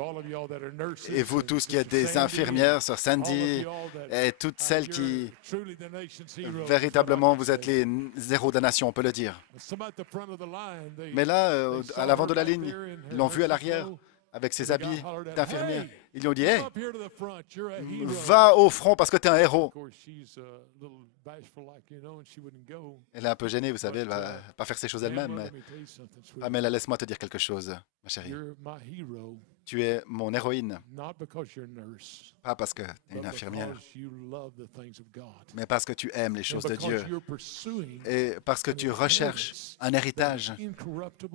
et vous tous qui êtes des infirmières, Sœur Sandy, et toutes celles qui, véritablement, vous êtes les héros de la nation, on peut le dire. Mais là, à l'avant de la ligne, ils l'ont vu à l'arrière, avec ses habits d'infirmière. Ils lui ont dit, « Hey, va au front parce que tu es un héros. » Elle est un peu gênée, vous savez, elle ne va pas faire ces choses elle-même. Mais Pamela, laisse-moi te dire quelque chose, ma chérie. Tu es mon héroïne, pas parce que tu es une infirmière, mais parce que tu aimes les choses de Dieu et parce que tu recherches un héritage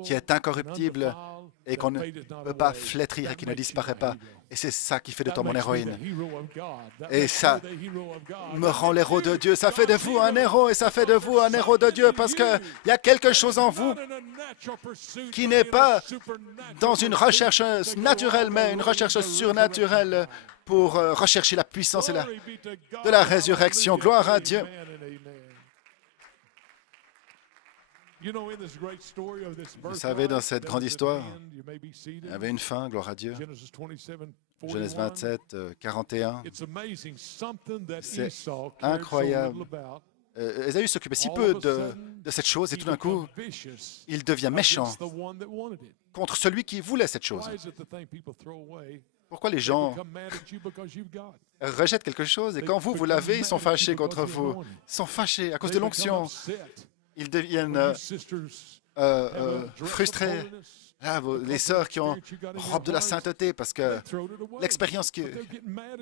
qui est incorruptible et qu'on ne peut pas flétrir et qui ne disparaît pas. Et c'est ça qui fait de toi mon héroïne. Et ça me rend l'héros de Dieu. Ça fait de vous un héros et ça fait de vous un héros de Dieu parce qu'il y a quelque chose en vous qui n'est pas dans une recherche naturelle, mais une recherche surnaturelle pour rechercher la puissance et de la résurrection. Gloire à Dieu. Vous savez, dans cette grande histoire, il y avait une fin, gloire à Dieu. Genèse 27, 41. C'est incroyable Ésaü s'occupait si peu de cette chose et tout d'un coup, il devient méchant contre celui qui voulait cette chose. Pourquoi les gens rejettent quelque chose et quand vous l'avez, ils sont fâchés contre vous. Ils sont fâchés à cause de l'onction. Ils deviennent frustrés. Ah, les sœurs qui ont robe de la sainteté parce que l'expérience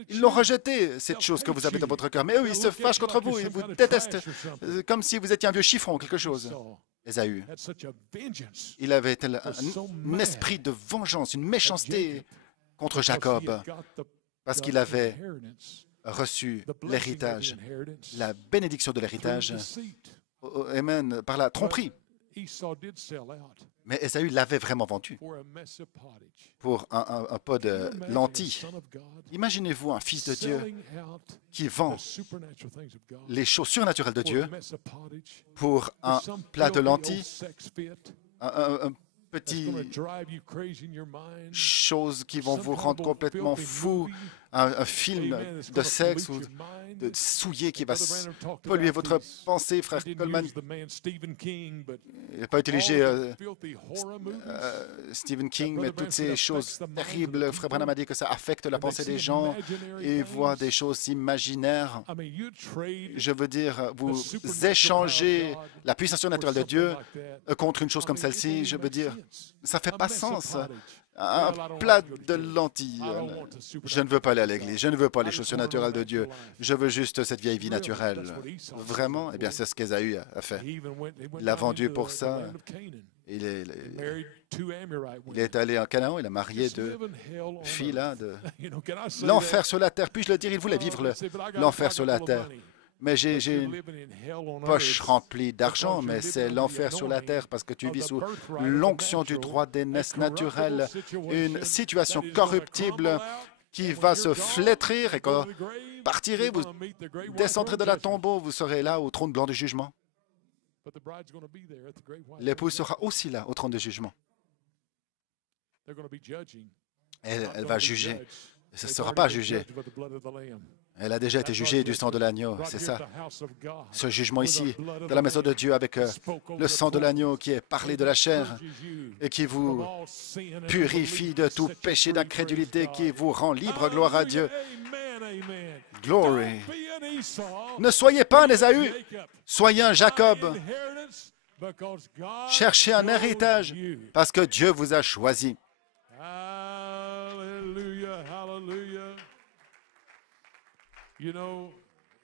ils l'ont rejeté, cette chose que vous avez dans votre cœur. Mais eux, ils se fâchent contre vous, ils vous détestent, comme si vous étiez un vieux chiffon, quelque chose. Ésaü, il avait un esprit de vengeance, une méchanceté contre Jacob, parce qu'il avait reçu l'héritage, la bénédiction de l'héritage, amen, par la tromperie. Mais Ésaü l'avait vraiment vendu pour un pot de lentilles. Imaginez-vous un fils de Dieu qui vend les choses surnaturelles de Dieu pour un plat de lentilles, un petit choses qui vont vous rendre complètement fou, un film de sexe ou de souillé qui va polluer votre pensée, frère Coleman. Il n'a pas utilisé Stephen King, mais toutes ces choses terribles, frère Branham a dit que ça affecte la pensée des gens et voient des choses imaginaires. Je veux dire, vous échangez la puissance surnaturelle de Dieu contre une chose comme celle-ci. Je veux dire, ça ne fait pas sens. Un plat de lentilles. Je ne veux pas aller à l'église. Je ne veux pas les choses surnaturelles de Dieu. Je veux juste cette vieille vie naturelle. Vraiment? Eh bien, c'est ce qu'Ésaü a fait. Il l'a vendu pour ça. Il est allé en Canaan. Il a marié deux filles là. L'enfer sur la terre. Puis-je le dire? Il voulait vivre l'enfer sur la terre. Mais j'ai une poche remplie d'argent, mais c'est l'enfer sur la terre parce que tu vis sous l'onction du droit d'aînesse naturel, une situation corruptible qui va se flétrir et quand vous partirez, vous descendrez de la tombeau, vous serez là au trône blanc du jugement. L'épouse sera aussi là au trône du jugement. Elle va juger. Ce ne sera pas jugé. Elle a déjà été jugée du sang de l'agneau, c'est ça. Ce jugement ici, de la maison de Dieu, avec le sang de l'agneau qui est parlé de la chair et qui vous purifie de tout péché d'incrédulité, qui vous rend libre, gloire à Dieu. Glory. Ne soyez pas un Ésaü, soyez un Jacob. Cherchez un héritage parce que Dieu vous a choisi. Vous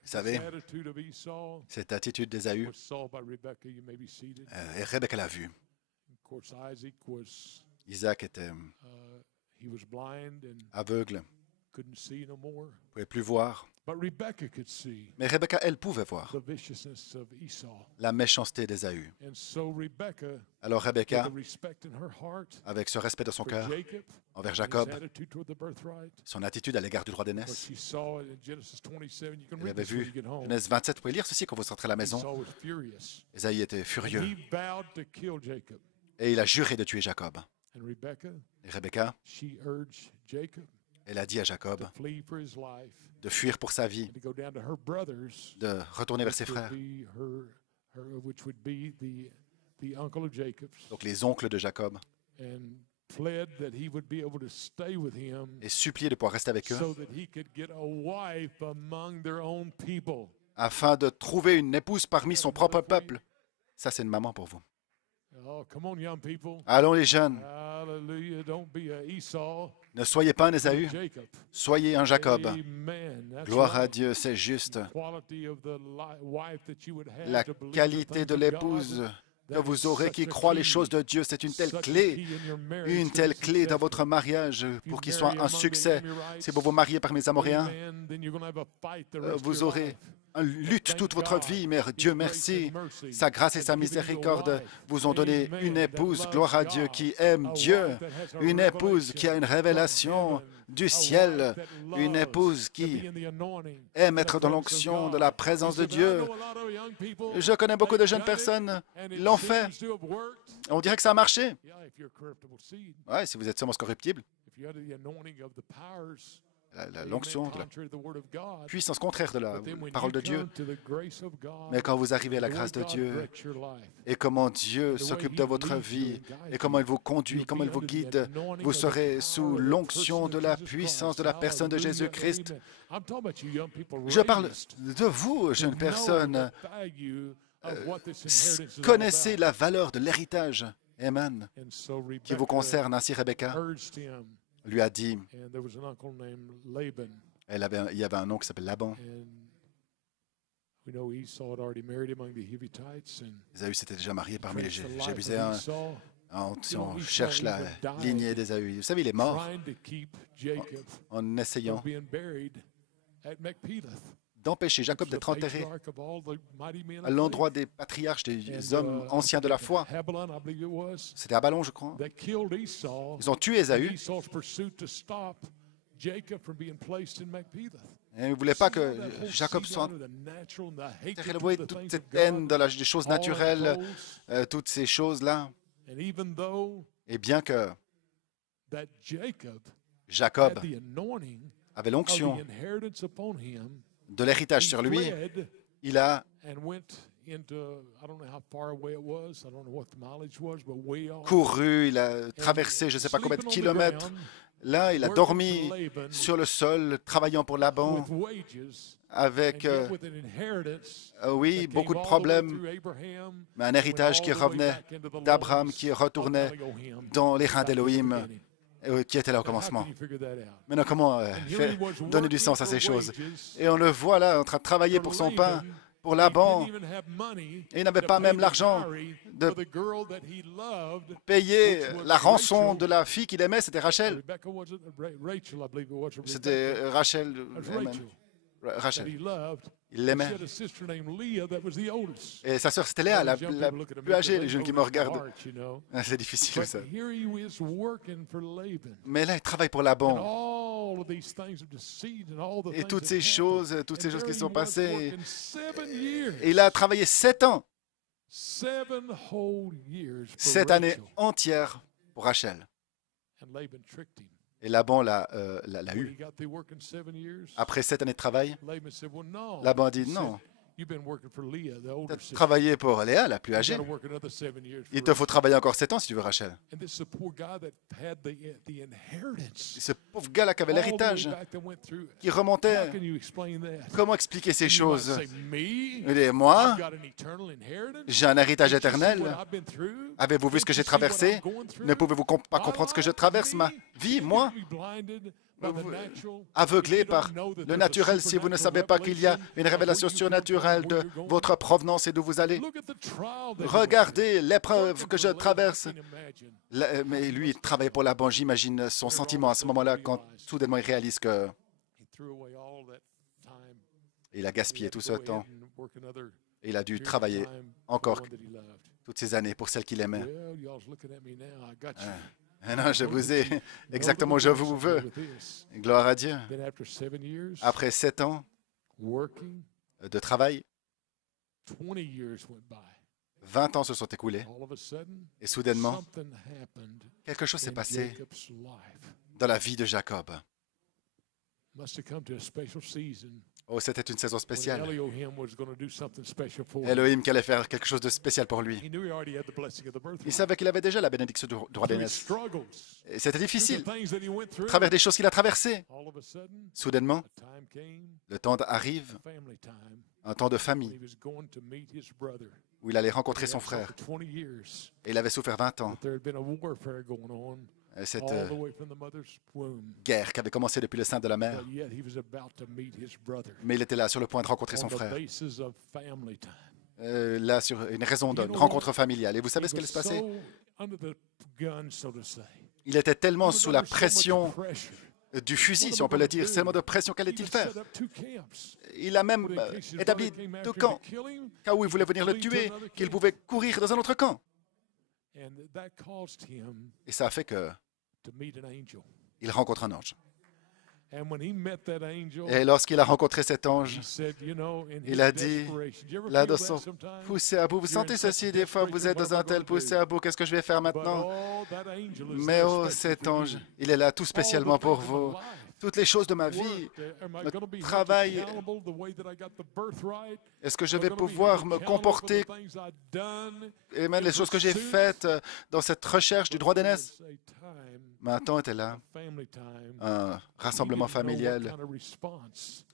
savez, cette attitude d'Ésaü, et Rebecca l'a vue. Isaac était aveugle, ne pouvait plus voir. Mais Rebecca, elle pouvait voir la méchanceté d'Ésaü. Alors Rebecca, avec ce respect de son cœur envers Jacob, son attitude à l'égard du droit d'aînesse, elle avait vu Genèse 27, vous pouvez lire ceci quand vous sortirez à la maison. Ésaü était furieux et il a juré de tuer Jacob. Et Rebecca, elle a dit à Jacob de fuir pour sa vie, de retourner vers ses frères, donc les oncles de Jacob, et supplier de pouvoir rester avec eux afin de trouver une épouse parmi son propre peuple. Ça, c'est une maman pour vous. Allons les jeunes, ne soyez pas un Ésaü, soyez un Jacob. Gloire à Dieu, c'est juste. La qualité de l'épouse que vous aurez qui croit les choses de Dieu, c'est une telle clé dans votre mariage pour qu'il soit un succès. Si vous vous mariez parmi les Amoréens, vous aurez une lutte toute votre vie, mais Dieu merci, sa grâce et sa miséricorde vous ont donné une épouse, gloire à Dieu, qui aime Dieu, une épouse qui a une révélation du ciel, une épouse qui aime être dans l'onction de la présence de Dieu. Je connais beaucoup de jeunes personnes, ils l'ont fait. On dirait que ça a marché. Oui, si vous êtes semence corruptible. l'onction, de la puissance contraire de la parole de Dieu. Mais quand vous arrivez à la grâce de Dieu et comment Dieu s'occupe de votre vie et comment il vous conduit, comment il vous guide, vous serez sous l'onction de la puissance de la personne de Jésus-Christ. Je parle de vous, jeune personne. Connaissez la valeur de l'héritage, Amen, qui vous concerne. Ainsi, Rebecca lui a dit, il y avait un oncle qui s'appelle Laban. Ésaü s'était déjà marié parmi les Jébuséens. Si on cherche la lignée d'Ésaü, vous savez, il est mort en essayant d'empêcher Jacob d'être enterré à l'endroit des patriarches, des hommes anciens de la foi. C'était à Ballon, je crois. Ils ont tué Ésaü. Et ils ne voulaient pas que Jacob soit enterré. Vous voyez, toute cette haine dans des choses naturelles, toutes ces choses-là. Et bien que Jacob avait l'onction de l'héritage sur lui, il a couru, il a traversé je ne sais pas combien de kilomètres. Là, il a dormi sur le sol, travaillant pour Laban, avec, oui, beaucoup de problèmes, mais un héritage qui revenait d'Abraham, qui retournait dans les reins d'Élohim, qui était là au commencement. Maintenant, comment donner du sens à ces choses? Et on le voit là, en train de travailler pour son pain, pour Laban, et il n'avait pas même l'argent de payer la rançon de la fille qu'il aimait, c'était Rachel. C'était Rachel. Rachel. Il l'aimait. Et sa sœur, c'était Léa, la plus âgée, les jeunes qui me regardent. C'est difficile, ça. Mais là, il travaille pour Laban. Et toutes ces choses qui sont passées. Et il a travaillé 7 ans. 7 années entières pour Rachel. Et Laban l'a eu. Après 7 années de travail, Laban a dit non. Tu as travaillé pour Léa, la plus âgée. Il te faut travailler encore 7 ans si tu veux, Rachel. Ce pauvre gars-là qui avait l'héritage, qui remontait. Comment expliquer ces choses? Et moi, j'ai un héritage éternel. Avez-vous vu ce que j'ai traversé? Ne pouvez-vous pas comprendre ce que je traverse, ma vie, moi? Aveuglé par le naturel si vous ne savez pas qu'il y a une révélation surnaturelle de votre provenance et d'où vous allez. Regardez l'épreuve que je traverse. Mais lui, il travaille pour Laban. J'imagine son sentiment à ce moment-là quand soudainement il réalise que il a gaspillé tout ce temps. Et il a dû travailler encore toutes ces années pour celle qu'il aimait. Non, je vous ai exactement où je vous veux. Gloire à Dieu. Après 7 ans de travail, 20 ans se sont écoulés. Et soudainement, quelque chose s'est passé dans la vie de Jacob. Oh, c'était une saison spéciale. Elohim qui allait faire quelque chose de spécial pour lui. Il savait qu'il avait déjà la bénédiction du droit d'aînesse. Et c'était difficile. À travers des choses qu'il a traversées. Soudainement, le temps arrive, un temps de famille, où il allait rencontrer son frère. Et il avait souffert 20 ans. Cette guerre qui avait commencé depuis le sein de la mère. Mais il était là sur le point de rencontrer son frère. Là, sur une raison d'une rencontre familiale. Et vous savez ce qui allait se passer? Il était tellement sous la pression du fusil, si on peut le dire. Tellement de pression, qu'allait-il faire? Il a même établi 2 camps. Cas où il voulait venir le tuer, qu'il pouvait courir dans un autre camp. Et ça a fait que il rencontre un ange. Et lorsqu'il a rencontré cet ange, il a dit, là dans son poussé à bout, vous sentez ceci, des fois vous êtes dans un tel poussé à bout, qu'est-ce que je vais faire maintenant? Mais oh, cet ange, il est là tout spécialement pour vous. toutes les choses de ma vie, le travail. Est-ce que je vais pouvoir me comporter, et même les choses que j'ai faites dans cette recherche du droit d'aînesse? Mais un temps était là, un rassemblement familial.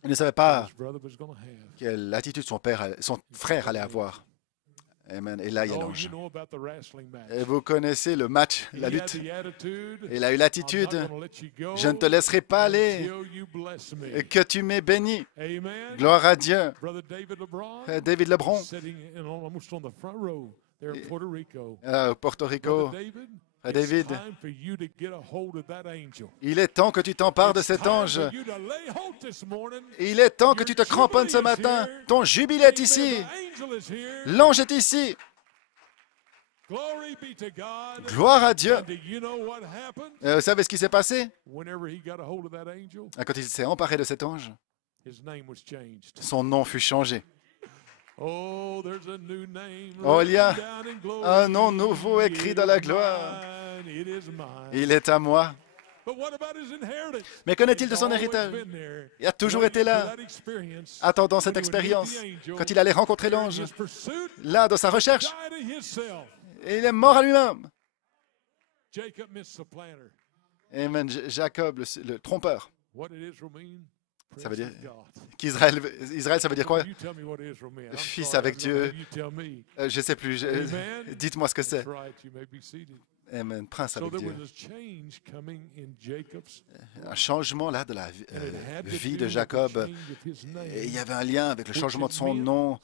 Il ne savait pas quelle attitude son frère allait avoir. Amen. Et là, il y a l'ange. Et vous connaissez le match, la lutte. Il a eu l'attitude, je ne te laisserai pas aller, et que tu m'aies béni. Gloire à Dieu. David Lebron, au Porto Rico. David, il est temps que tu t'empares de cet ange. Il est temps que tu te cramponnes ce matin. Ton jubilé est ici. L'ange est ici. Gloire à Dieu. Vous savez ce qui s'est passé? Quand il s'est emparé de cet ange, son nom fut changé. Oh, il y a un nom nouveau écrit dans la gloire. Il est à moi. Mais qu'en est-il de son héritage? Il a toujours été là, attendant cette expérience. Quand il allait rencontrer l'ange, là, dans sa recherche, et il est mort à lui-même. Amen. Jacob, le trompeur. Ça veut dire qu'Israël, ça veut dire quoi? Fils avec Dieu. Je ne sais plus. Dites-moi ce que c'est. Amen. Prince avec Dieu. Un changement là de la vie de Jacob. Et il y avait un lien avec le changement de son nom.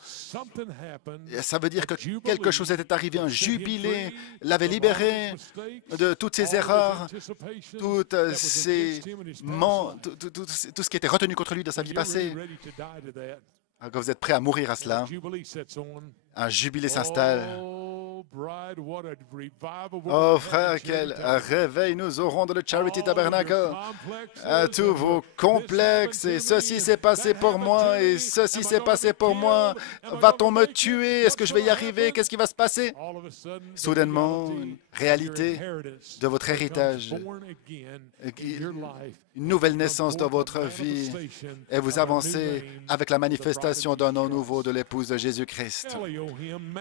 Et ça veut dire que quelque chose était arrivé, un jubilé l'avait libéré de toutes ses erreurs, tout ce qui était retenu contre lui dans sa vie passée. Quand vous êtes prêt à mourir à cela, un jubilé s'installe. Oh frère, quel réveil nous aurons dans le Charity Tabernacle. À tous vos complexes, et ceci s'est passé pour moi, et ceci s'est passé pour moi. Va-t-on me tuer? Est-ce que je vais y arriver? Qu'est-ce qui va se passer? Soudainement, une réalité de votre héritage, une nouvelle naissance dans votre vie, et vous avancez avec la manifestation d'un nom nouveau de l'épouse de Jésus-Christ.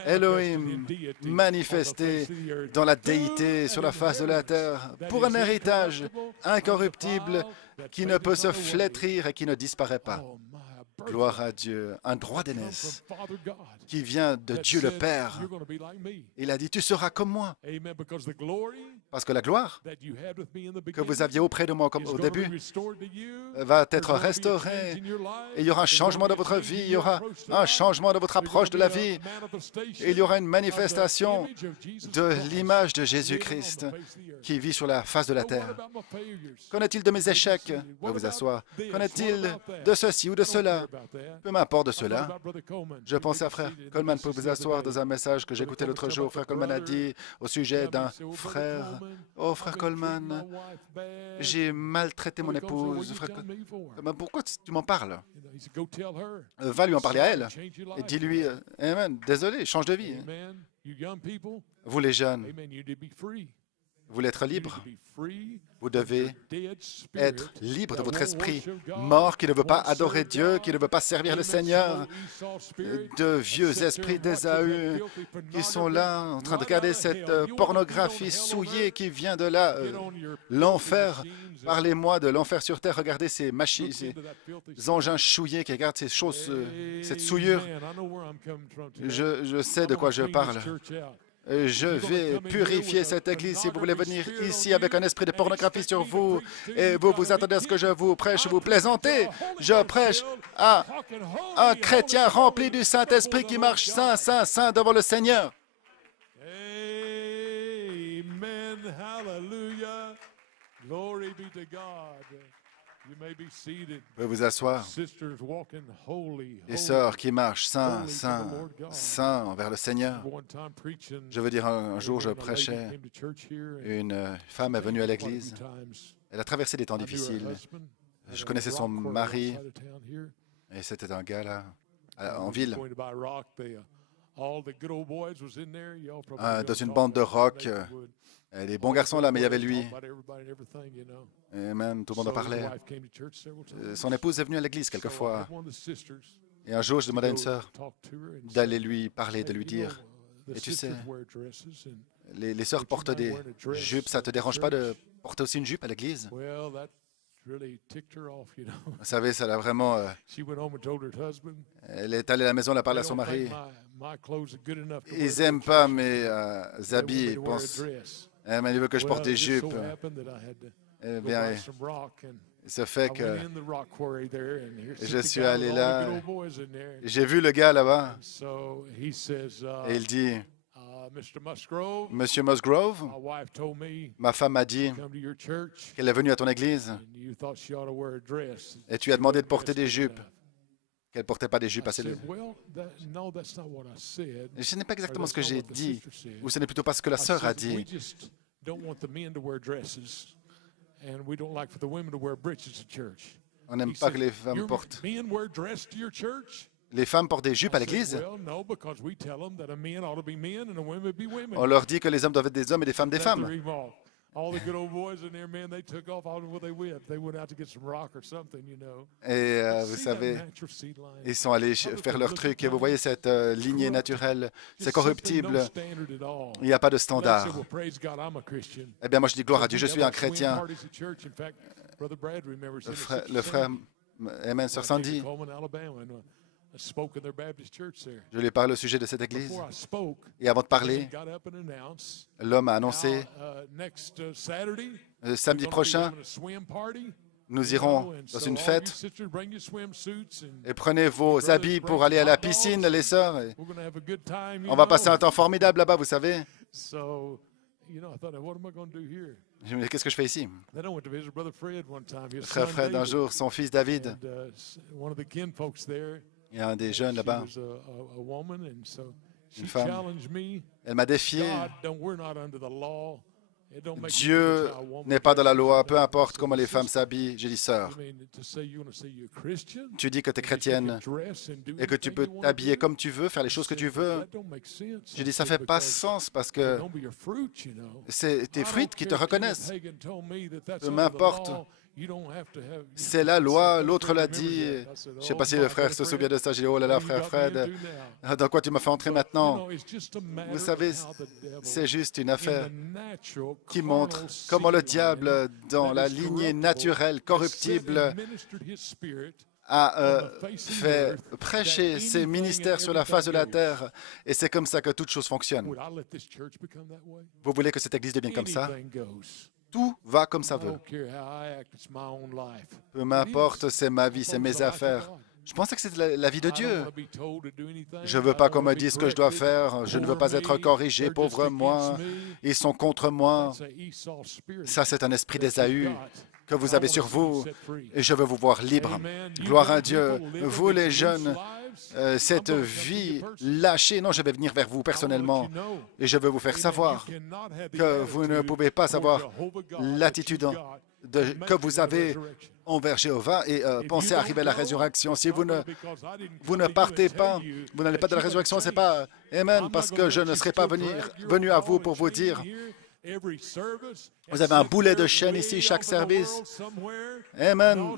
Elohim, manifesté dans la déité sur la face de la terre, pour un héritage incorruptible qui ne peut se flétrir et qui ne disparaît pas. Gloire à Dieu, un droit d'aînesse qui vient de Dieu le Père. Il a dit, tu seras comme moi. Parce que la gloire que vous aviez auprès de moi au début va être restaurée. Et il y aura un changement de votre vie, il y aura un changement de votre approche de la vie. Et il y aura une manifestation de l'image de Jésus-Christ qui vit sur la face de la terre. Qu'en est-il de mes échecs? Vous pouvez vous asseoir. Qu'en est-il de ceci ou de cela? Peu m'importe de cela. Je pensais à frère Coleman pour vous asseoir dans un message que j'écoutais l'autre jour. Frère Coleman a dit au sujet d'un frère, « Oh, frère Coleman, j'ai maltraité mon épouse. Frère, pourquoi tu m'en parles? Va lui en parler à elle. Et dis-lui, Amen, désolé, change de vie. Vous les jeunes, vous voulez être libre? Vous devez être libre de votre esprit mort qui ne veut pas adorer Dieu, qui ne veut pas servir le Seigneur, de vieux esprits d'Ésaü qui sont là en train de regarder cette pornographie souillée qui vient de là, l'enfer. Parlez-moi de l'enfer sur terre. Regardez ces machines, ces engins souillés qui regardent ces choses, cette souillure. Je sais de quoi je parle. Je vais purifier cette église. Si vous voulez venir ici avec un esprit de pornographie sur vous et vous vous attendez à ce que je vous prêche, vous plaisantez. Je prêche à un chrétien rempli du Saint-Esprit qui marche saint, saint, saint devant le Seigneur. Amen. Hallelujah. Glory be to God. You may be seated. Vous pouvez vous asseoir. Les sœurs qui marchent saint, saint, saint vers le Seigneur. Je veux dire, un jour, je prêchais. Une femme est venue à l'église. Elle a traversé des temps difficiles. Je connaissais son mari. Et c'était un gars là, en ville. dans une bande de rock. Les bons garçons là, mais il y avait lui. Amen, tout le monde en parlait. Son épouse est venue à l'église quelquefois. Et un jour, je demandais à une sœur d'aller lui parler, de lui dire, et tu sais, les sœurs portent des jupes, ça ne te dérange pas de porter aussi une jupe à l'église? Vous savez, ça l'a vraiment... elle est allée à la maison, elle a parlé à son mari. Ils n'aiment pas mes habits, ils pensent... mais il veut que je porte des jupes. Eh bien, ça fait que je suis allé là, j'ai vu le gars là-bas, et il dit, Monsieur Musgrove, ma femme m'a dit qu'elle est venue à ton église et tu as demandé de porter des jupes, qu'elle ne portait pas des jupes assez longues. Ce n'est pas exactement ce que j'ai dit, ou ce n'est plutôt pas ce que la sœur a dit. On n'aime pas que les femmes portent. Les femmes portent des jupes à l'église. On leur dit que les hommes doivent être des hommes et les femmes des femmes. Et vous savez, ils sont allés faire leur truc. Et vous voyez cette lignée naturelle, c'est corruptible. Il n'y a pas de standard. Eh bien, moi je dis gloire à Dieu, je suis un chrétien. Le frère, amen, sœur Sandy, je lui ai parlé au sujet de cette église. Et avant de parler, l'homme a annoncé, samedi prochain, nous irons dans une fête et prenez vos habits pour aller à la piscine, les sœurs. On va passer un temps formidable là-bas, vous savez. Je me dis, qu'est-ce que je fais ici? Frère Fred, un jour, son fils David, il y a un des jeunes là-bas, une femme, elle m'a défié. Dieu n'est pas dans la loi, peu importe comment les femmes s'habillent. J'ai dit, sœur, tu dis que tu es chrétienne et que tu peux t'habiller comme tu veux, faire les choses que tu veux. J'ai dit, ça ne fait pas sens parce que c'est tes fruits qui te reconnaissent. Peu m'importe. C'est la loi, l'autre l'a dit. Je ne sais pas si le frère se souvient de ça. J'ai dit, oh là là, frère Fred, dans quoi tu m'as fait entrer maintenant? Vous savez, c'est juste une affaire qui montre comment le diable, dans la lignée naturelle, corruptible, a fait prêcher ses ministères sur la face de la terre. Et c'est comme ça que toute chose fonctionne. Vous voulez que cette Église devienne comme ça? Tout va comme ça veut. Peu m'importe, c'est ma vie, c'est mes affaires. Je pensais que c'était la vie de Dieu. Je ne veux pas qu'on me dise ce que je dois faire. Je ne veux pas être corrigé, pauvre moi. Ils sont contre moi. Ça, c'est un esprit d'Ésaü que vous avez sur vous. Et je veux vous voir libre. Gloire à Dieu. Vous, les jeunes, cette vie lâchée, non, je vais venir vers vous personnellement et je veux vous faire savoir que vous ne pouvez pas savoir l'attitude que vous avez envers Jéhovah et penser arriver à la résurrection. Si vous ne partez pas, vous n'allez pas de la résurrection, c'est pas Amen, parce que je ne serai pas venu à vous pour vous dire. Vous avez un boulet de chaîne ici, chaque service. Amen.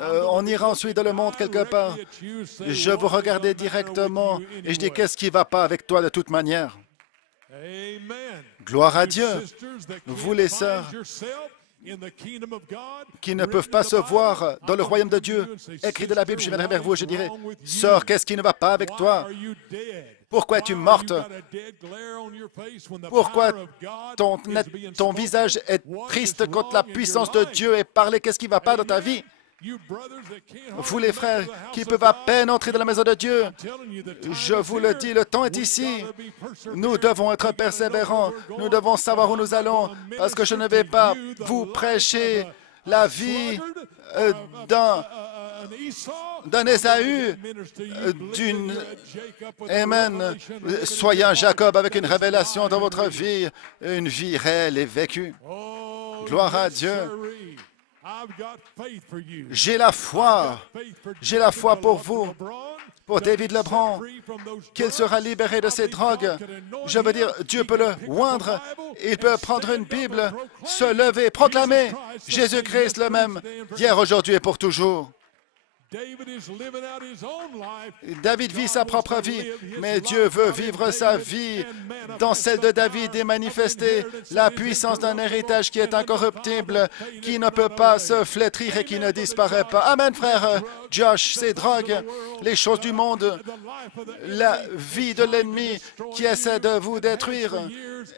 On ira ensuite dans le monde quelque part. Je vous regardais directement et je dis, qu'est-ce qui ne va pas avec toi de toute manière? Gloire à Dieu. Vous les sœurs qui ne peuvent pas se voir dans le royaume de Dieu, écrit de la Bible, je viendrai vers vous et je dirai, sœur, qu'est-ce qui ne va pas avec toi? Pourquoi es-tu morte? Pourquoi ton visage est triste contre la puissance de Dieu et parler? Qu'est-ce qui ne va pas dans ta vie? Vous les frères qui peuvent à peine entrer dans la maison de Dieu, je vous le dis, le temps est ici. Nous devons être persévérants. Nous devons savoir où nous allons parce que je ne vais pas vous prêcher la vie d'un Ésaü, d'une... Amen. Soyez un Jacob avec une révélation dans votre vie, une vie réelle et vécue. Gloire à Dieu. J'ai la foi pour vous. pour David Lebron, qu'il sera libéré de ses drogues. Je veux dire, Dieu peut le oindre. Il peut prendre une Bible, se lever, proclamer Jésus-Christ le même, hier, aujourd'hui et pour toujours. David vit sa propre vie, mais Dieu veut vivre sa vie dans celle de David et manifester la puissance d'un héritage qui est incorruptible, qui ne peut pas se flétrir et qui ne disparaît pas. Amen, frère Josh. Ces drogues, les choses du monde, la vie de l'ennemi qui essaie de vous détruire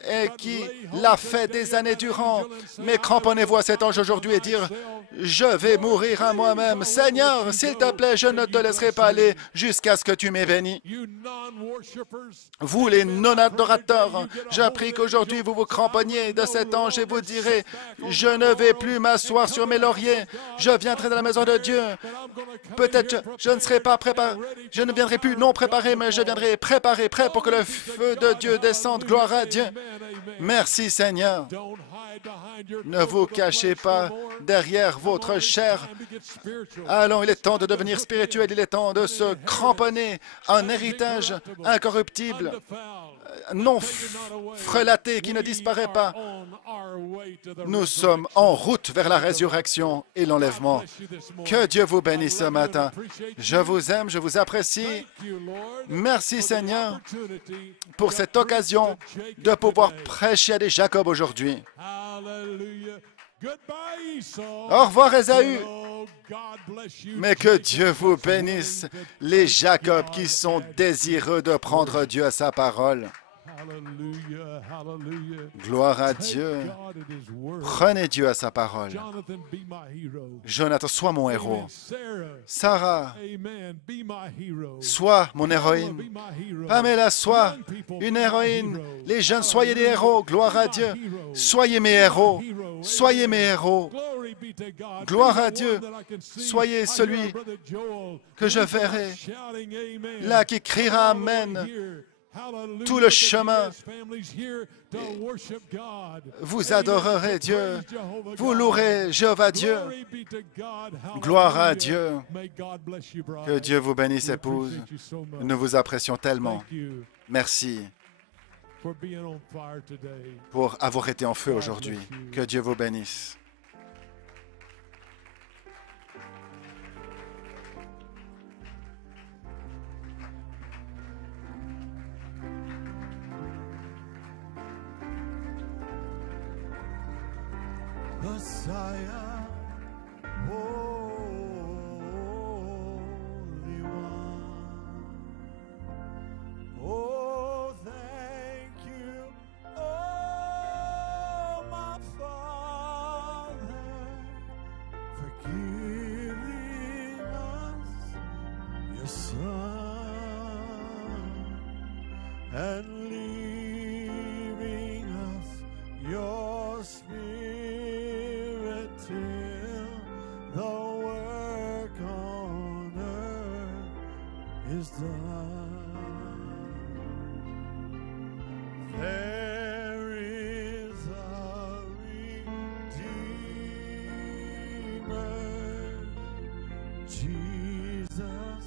et qui l'a fait des années durant. Mais cramponnez-vous à cet ange aujourd'hui et dire: je vais mourir à moi-même. Seigneur, s'il te plaît, je ne te laisserai pas aller jusqu'à ce que tu m'aies béni. Vous, les non-adorateurs, je prie qu'aujourd'hui vous vous cramponniez de cet ange et vous direz: je ne vais plus m'asseoir sur mes lauriers. Je viendrai dans la maison de Dieu. Peut-être je ne serai pas préparé. Je ne viendrai plus non préparé, mais je viendrai préparé, prêt pour que le feu de Dieu descende. Gloire à Dieu. Merci, Seigneur. Ne vous cachez pas derrière votre chair. Allons, il est temps de devenir spirituel. Il est temps de se cramponner à un héritage incorruptible, non frelaté, qui ne disparaît pas. Nous sommes en route vers la résurrection et l'enlèvement. Que Dieu vous bénisse ce matin. Je vous aime, je vous apprécie. Merci, Seigneur, pour cette occasion de pouvoir prêcher à des Jacob aujourd'hui. Au revoir, Ésaü. Mais que Dieu vous bénisse, les Jacob qui sont désireux de prendre Dieu à sa parole. Gloire à Dieu. Prenez Dieu à sa parole. Jonathan, sois mon héros. Sarah, sois mon héroïne. Pamela, sois une héroïne. Les jeunes, soyez des héros. Gloire à Dieu. Soyez mes héros. Soyez mes héros. Gloire à Dieu. Soyez celui que je verrai là qui criera Amen. Tout le chemin, vous adorerez Dieu, vous louerez Jéhovah Dieu. Gloire à Dieu. Que Dieu vous bénisse, épouse. Nous vous apprécions tellement. Merci pour avoir été en feu aujourd'hui. Que Dieu vous bénisse. Messiah, Holy One. Oh, thank you, oh, my Father, for giving us your Son and leaving us your Spirit till the work on earth is done. There is a Redeemer, Jesus,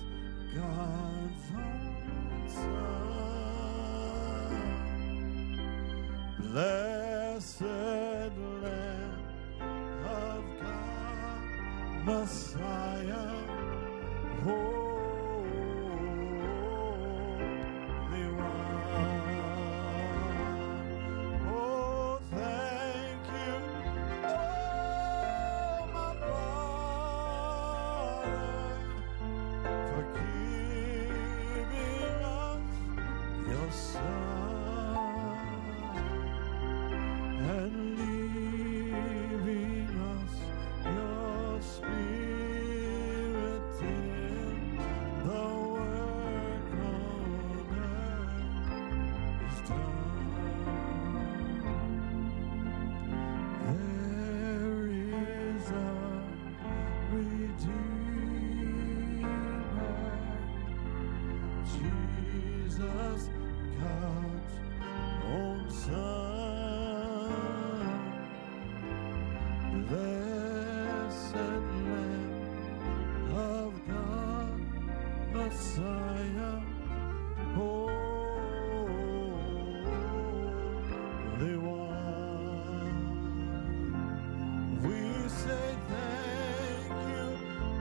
God's own Son. Blessed Lamb of God, Messiah, Holy One. Oh, thank you, oh, my Father, for giving us your Son and leaving us your Spirit till Messiah, Holy One. We say thank you,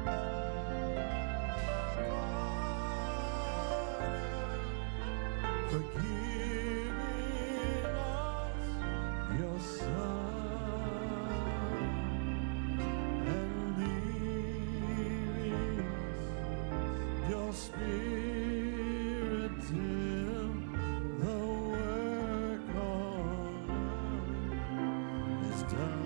Father, for giving us your Son and leaving us your Spirit till the work on earth is done.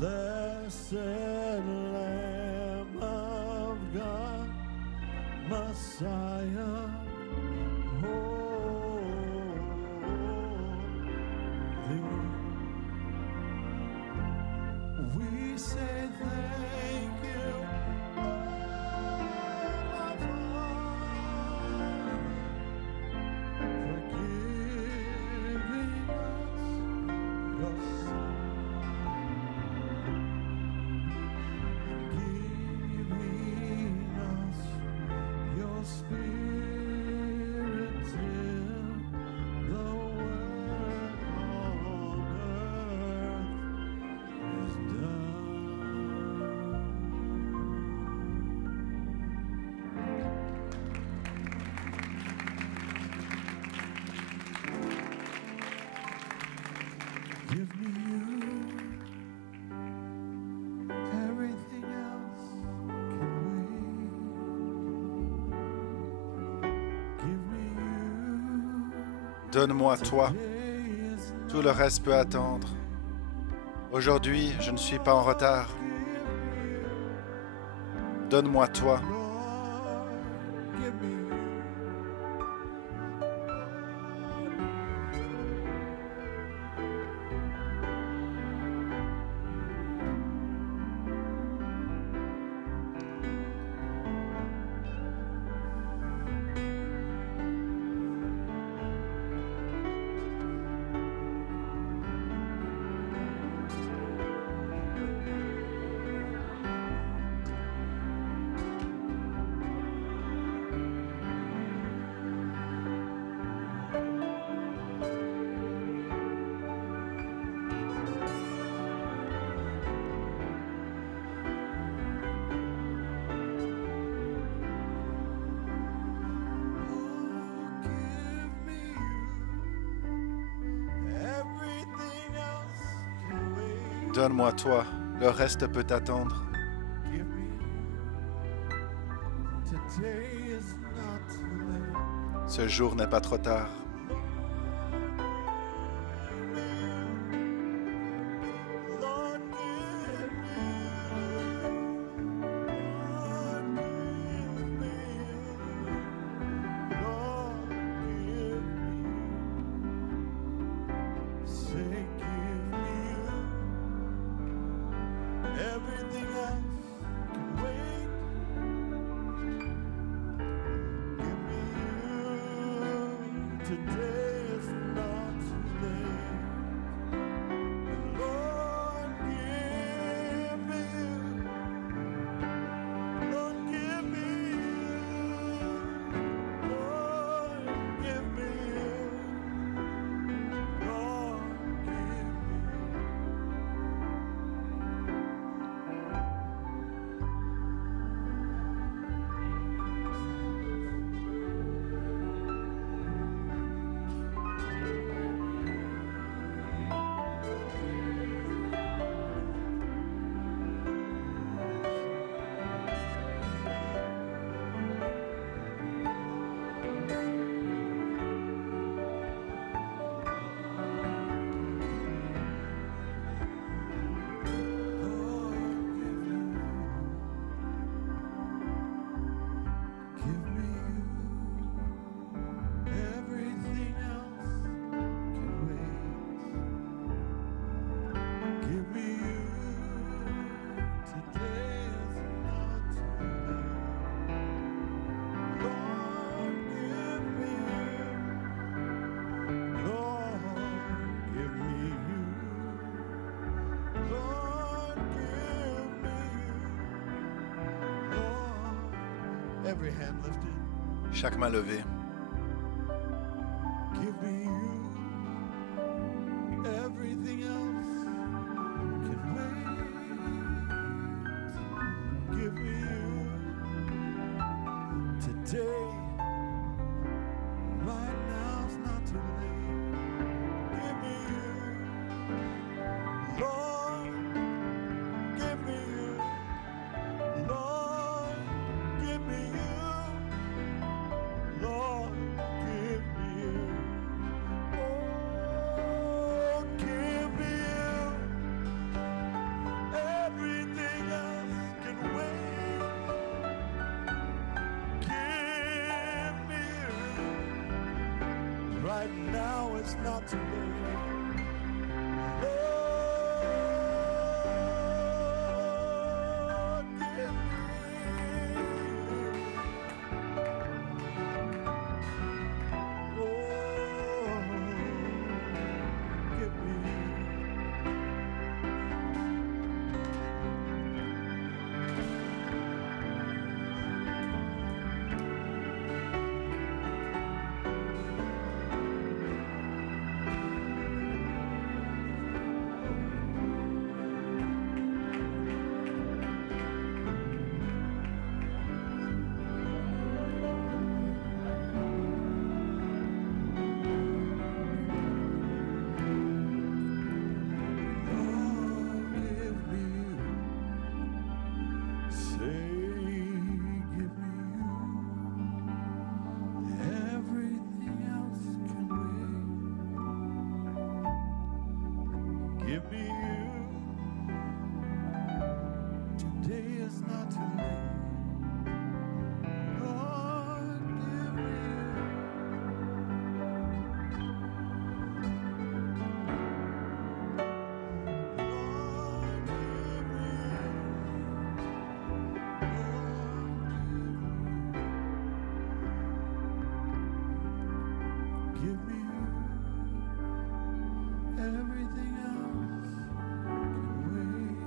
Blessed Lamb of God, Messiah, Holy One. We say thank you, our Father, for giving us your Son. Spirit till the work on earth is done. Give me you, everything else can wait. Donne-moi toi. Tout le reste peut attendre. Aujourd'hui, je ne suis pas en retard. Donne-moi toi. Donne-moi toi, le reste peut attendre. Ce jour n'est pas trop tard. Every hand lifted. Chaque main levée. Give me you. Everything else can wait. Give me you. Today. Right now's not too late. Give me you. Lord, give me you. Lord, give me you. Lord, give me you. Oh, give me you. Everything else can wait. Give me you. Right now it's not too late. Lord, give me you. Oh, give me you. Give me you. Today is not too late. Lord, give me Give me you. Everything else can wait.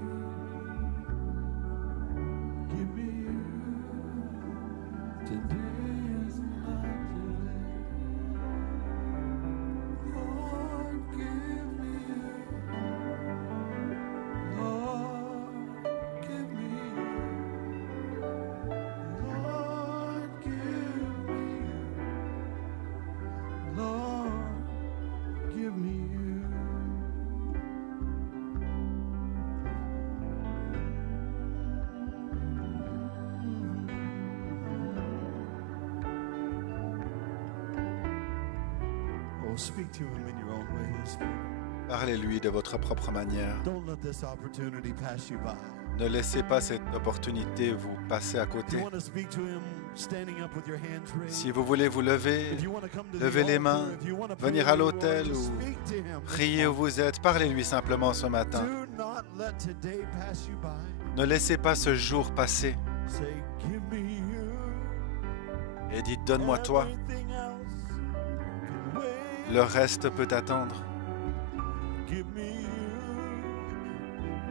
Give me you. Today is not too late. Lord, give me you. Lord, give me you. Lord, give me you. Lord, give me you. Oh, speak to him in your own way this morning. Parlez-lui de votre propre manière. Don't let this opportunity pass you by. Ne laissez pas cette opportunité vous passer à If côté. you want to speak to him, standing up with your hands raised. Si vous voulez vous lever, If you want to come to the levez les altar, mains, if you want to pray venir à where you are, l'autel just ou speak to him this priez où morning. vous êtes, parlez-lui simplement ce matin. Do not let today pass you by. Ne laissez pas ce jour passer Say, give me you. et dites donne-moi toi. Everything else can wait. Le reste peut attendre. Give me you.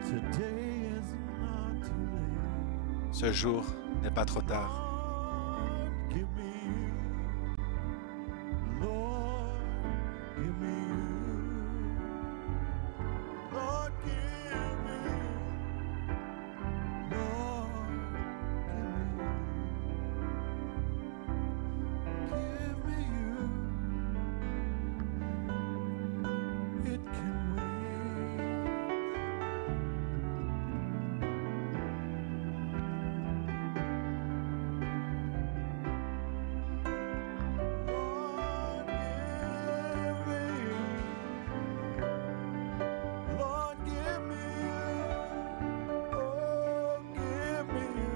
Today is not too late. Ce jour n'est pas trop tard. Lord, give me you. Lord, give me you. Lord, give me you. Lord, give me you. It can wait. Lord, give me you. Lord, give me you. Oh, give me you.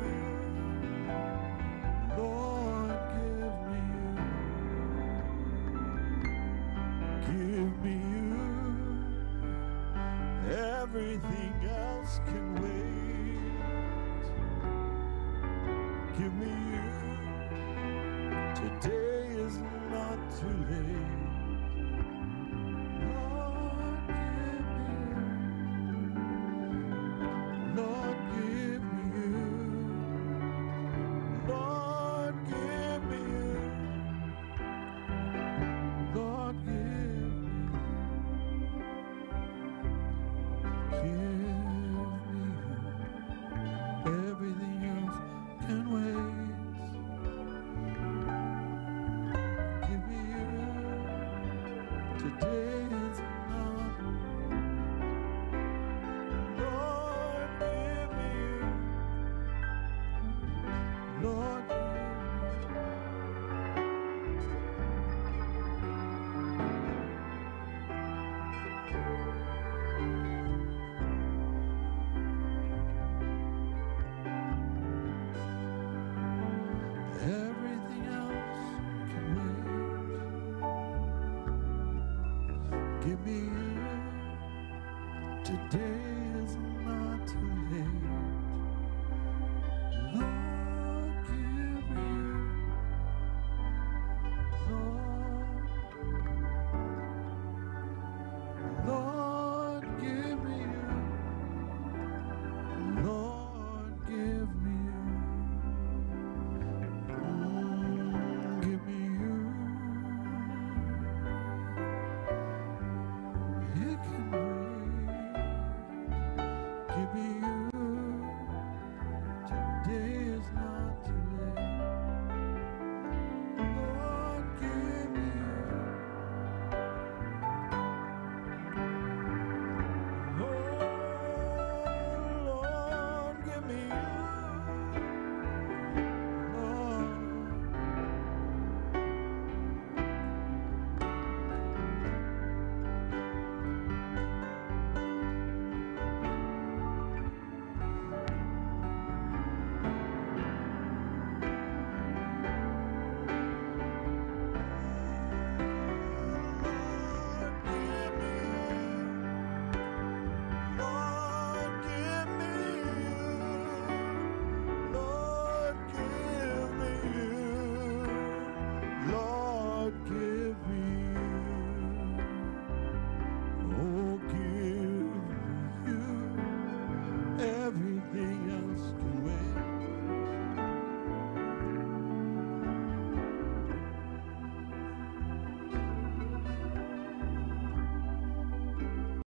Lord, give me you. Give me you. Everything else can wait. Give me you. Today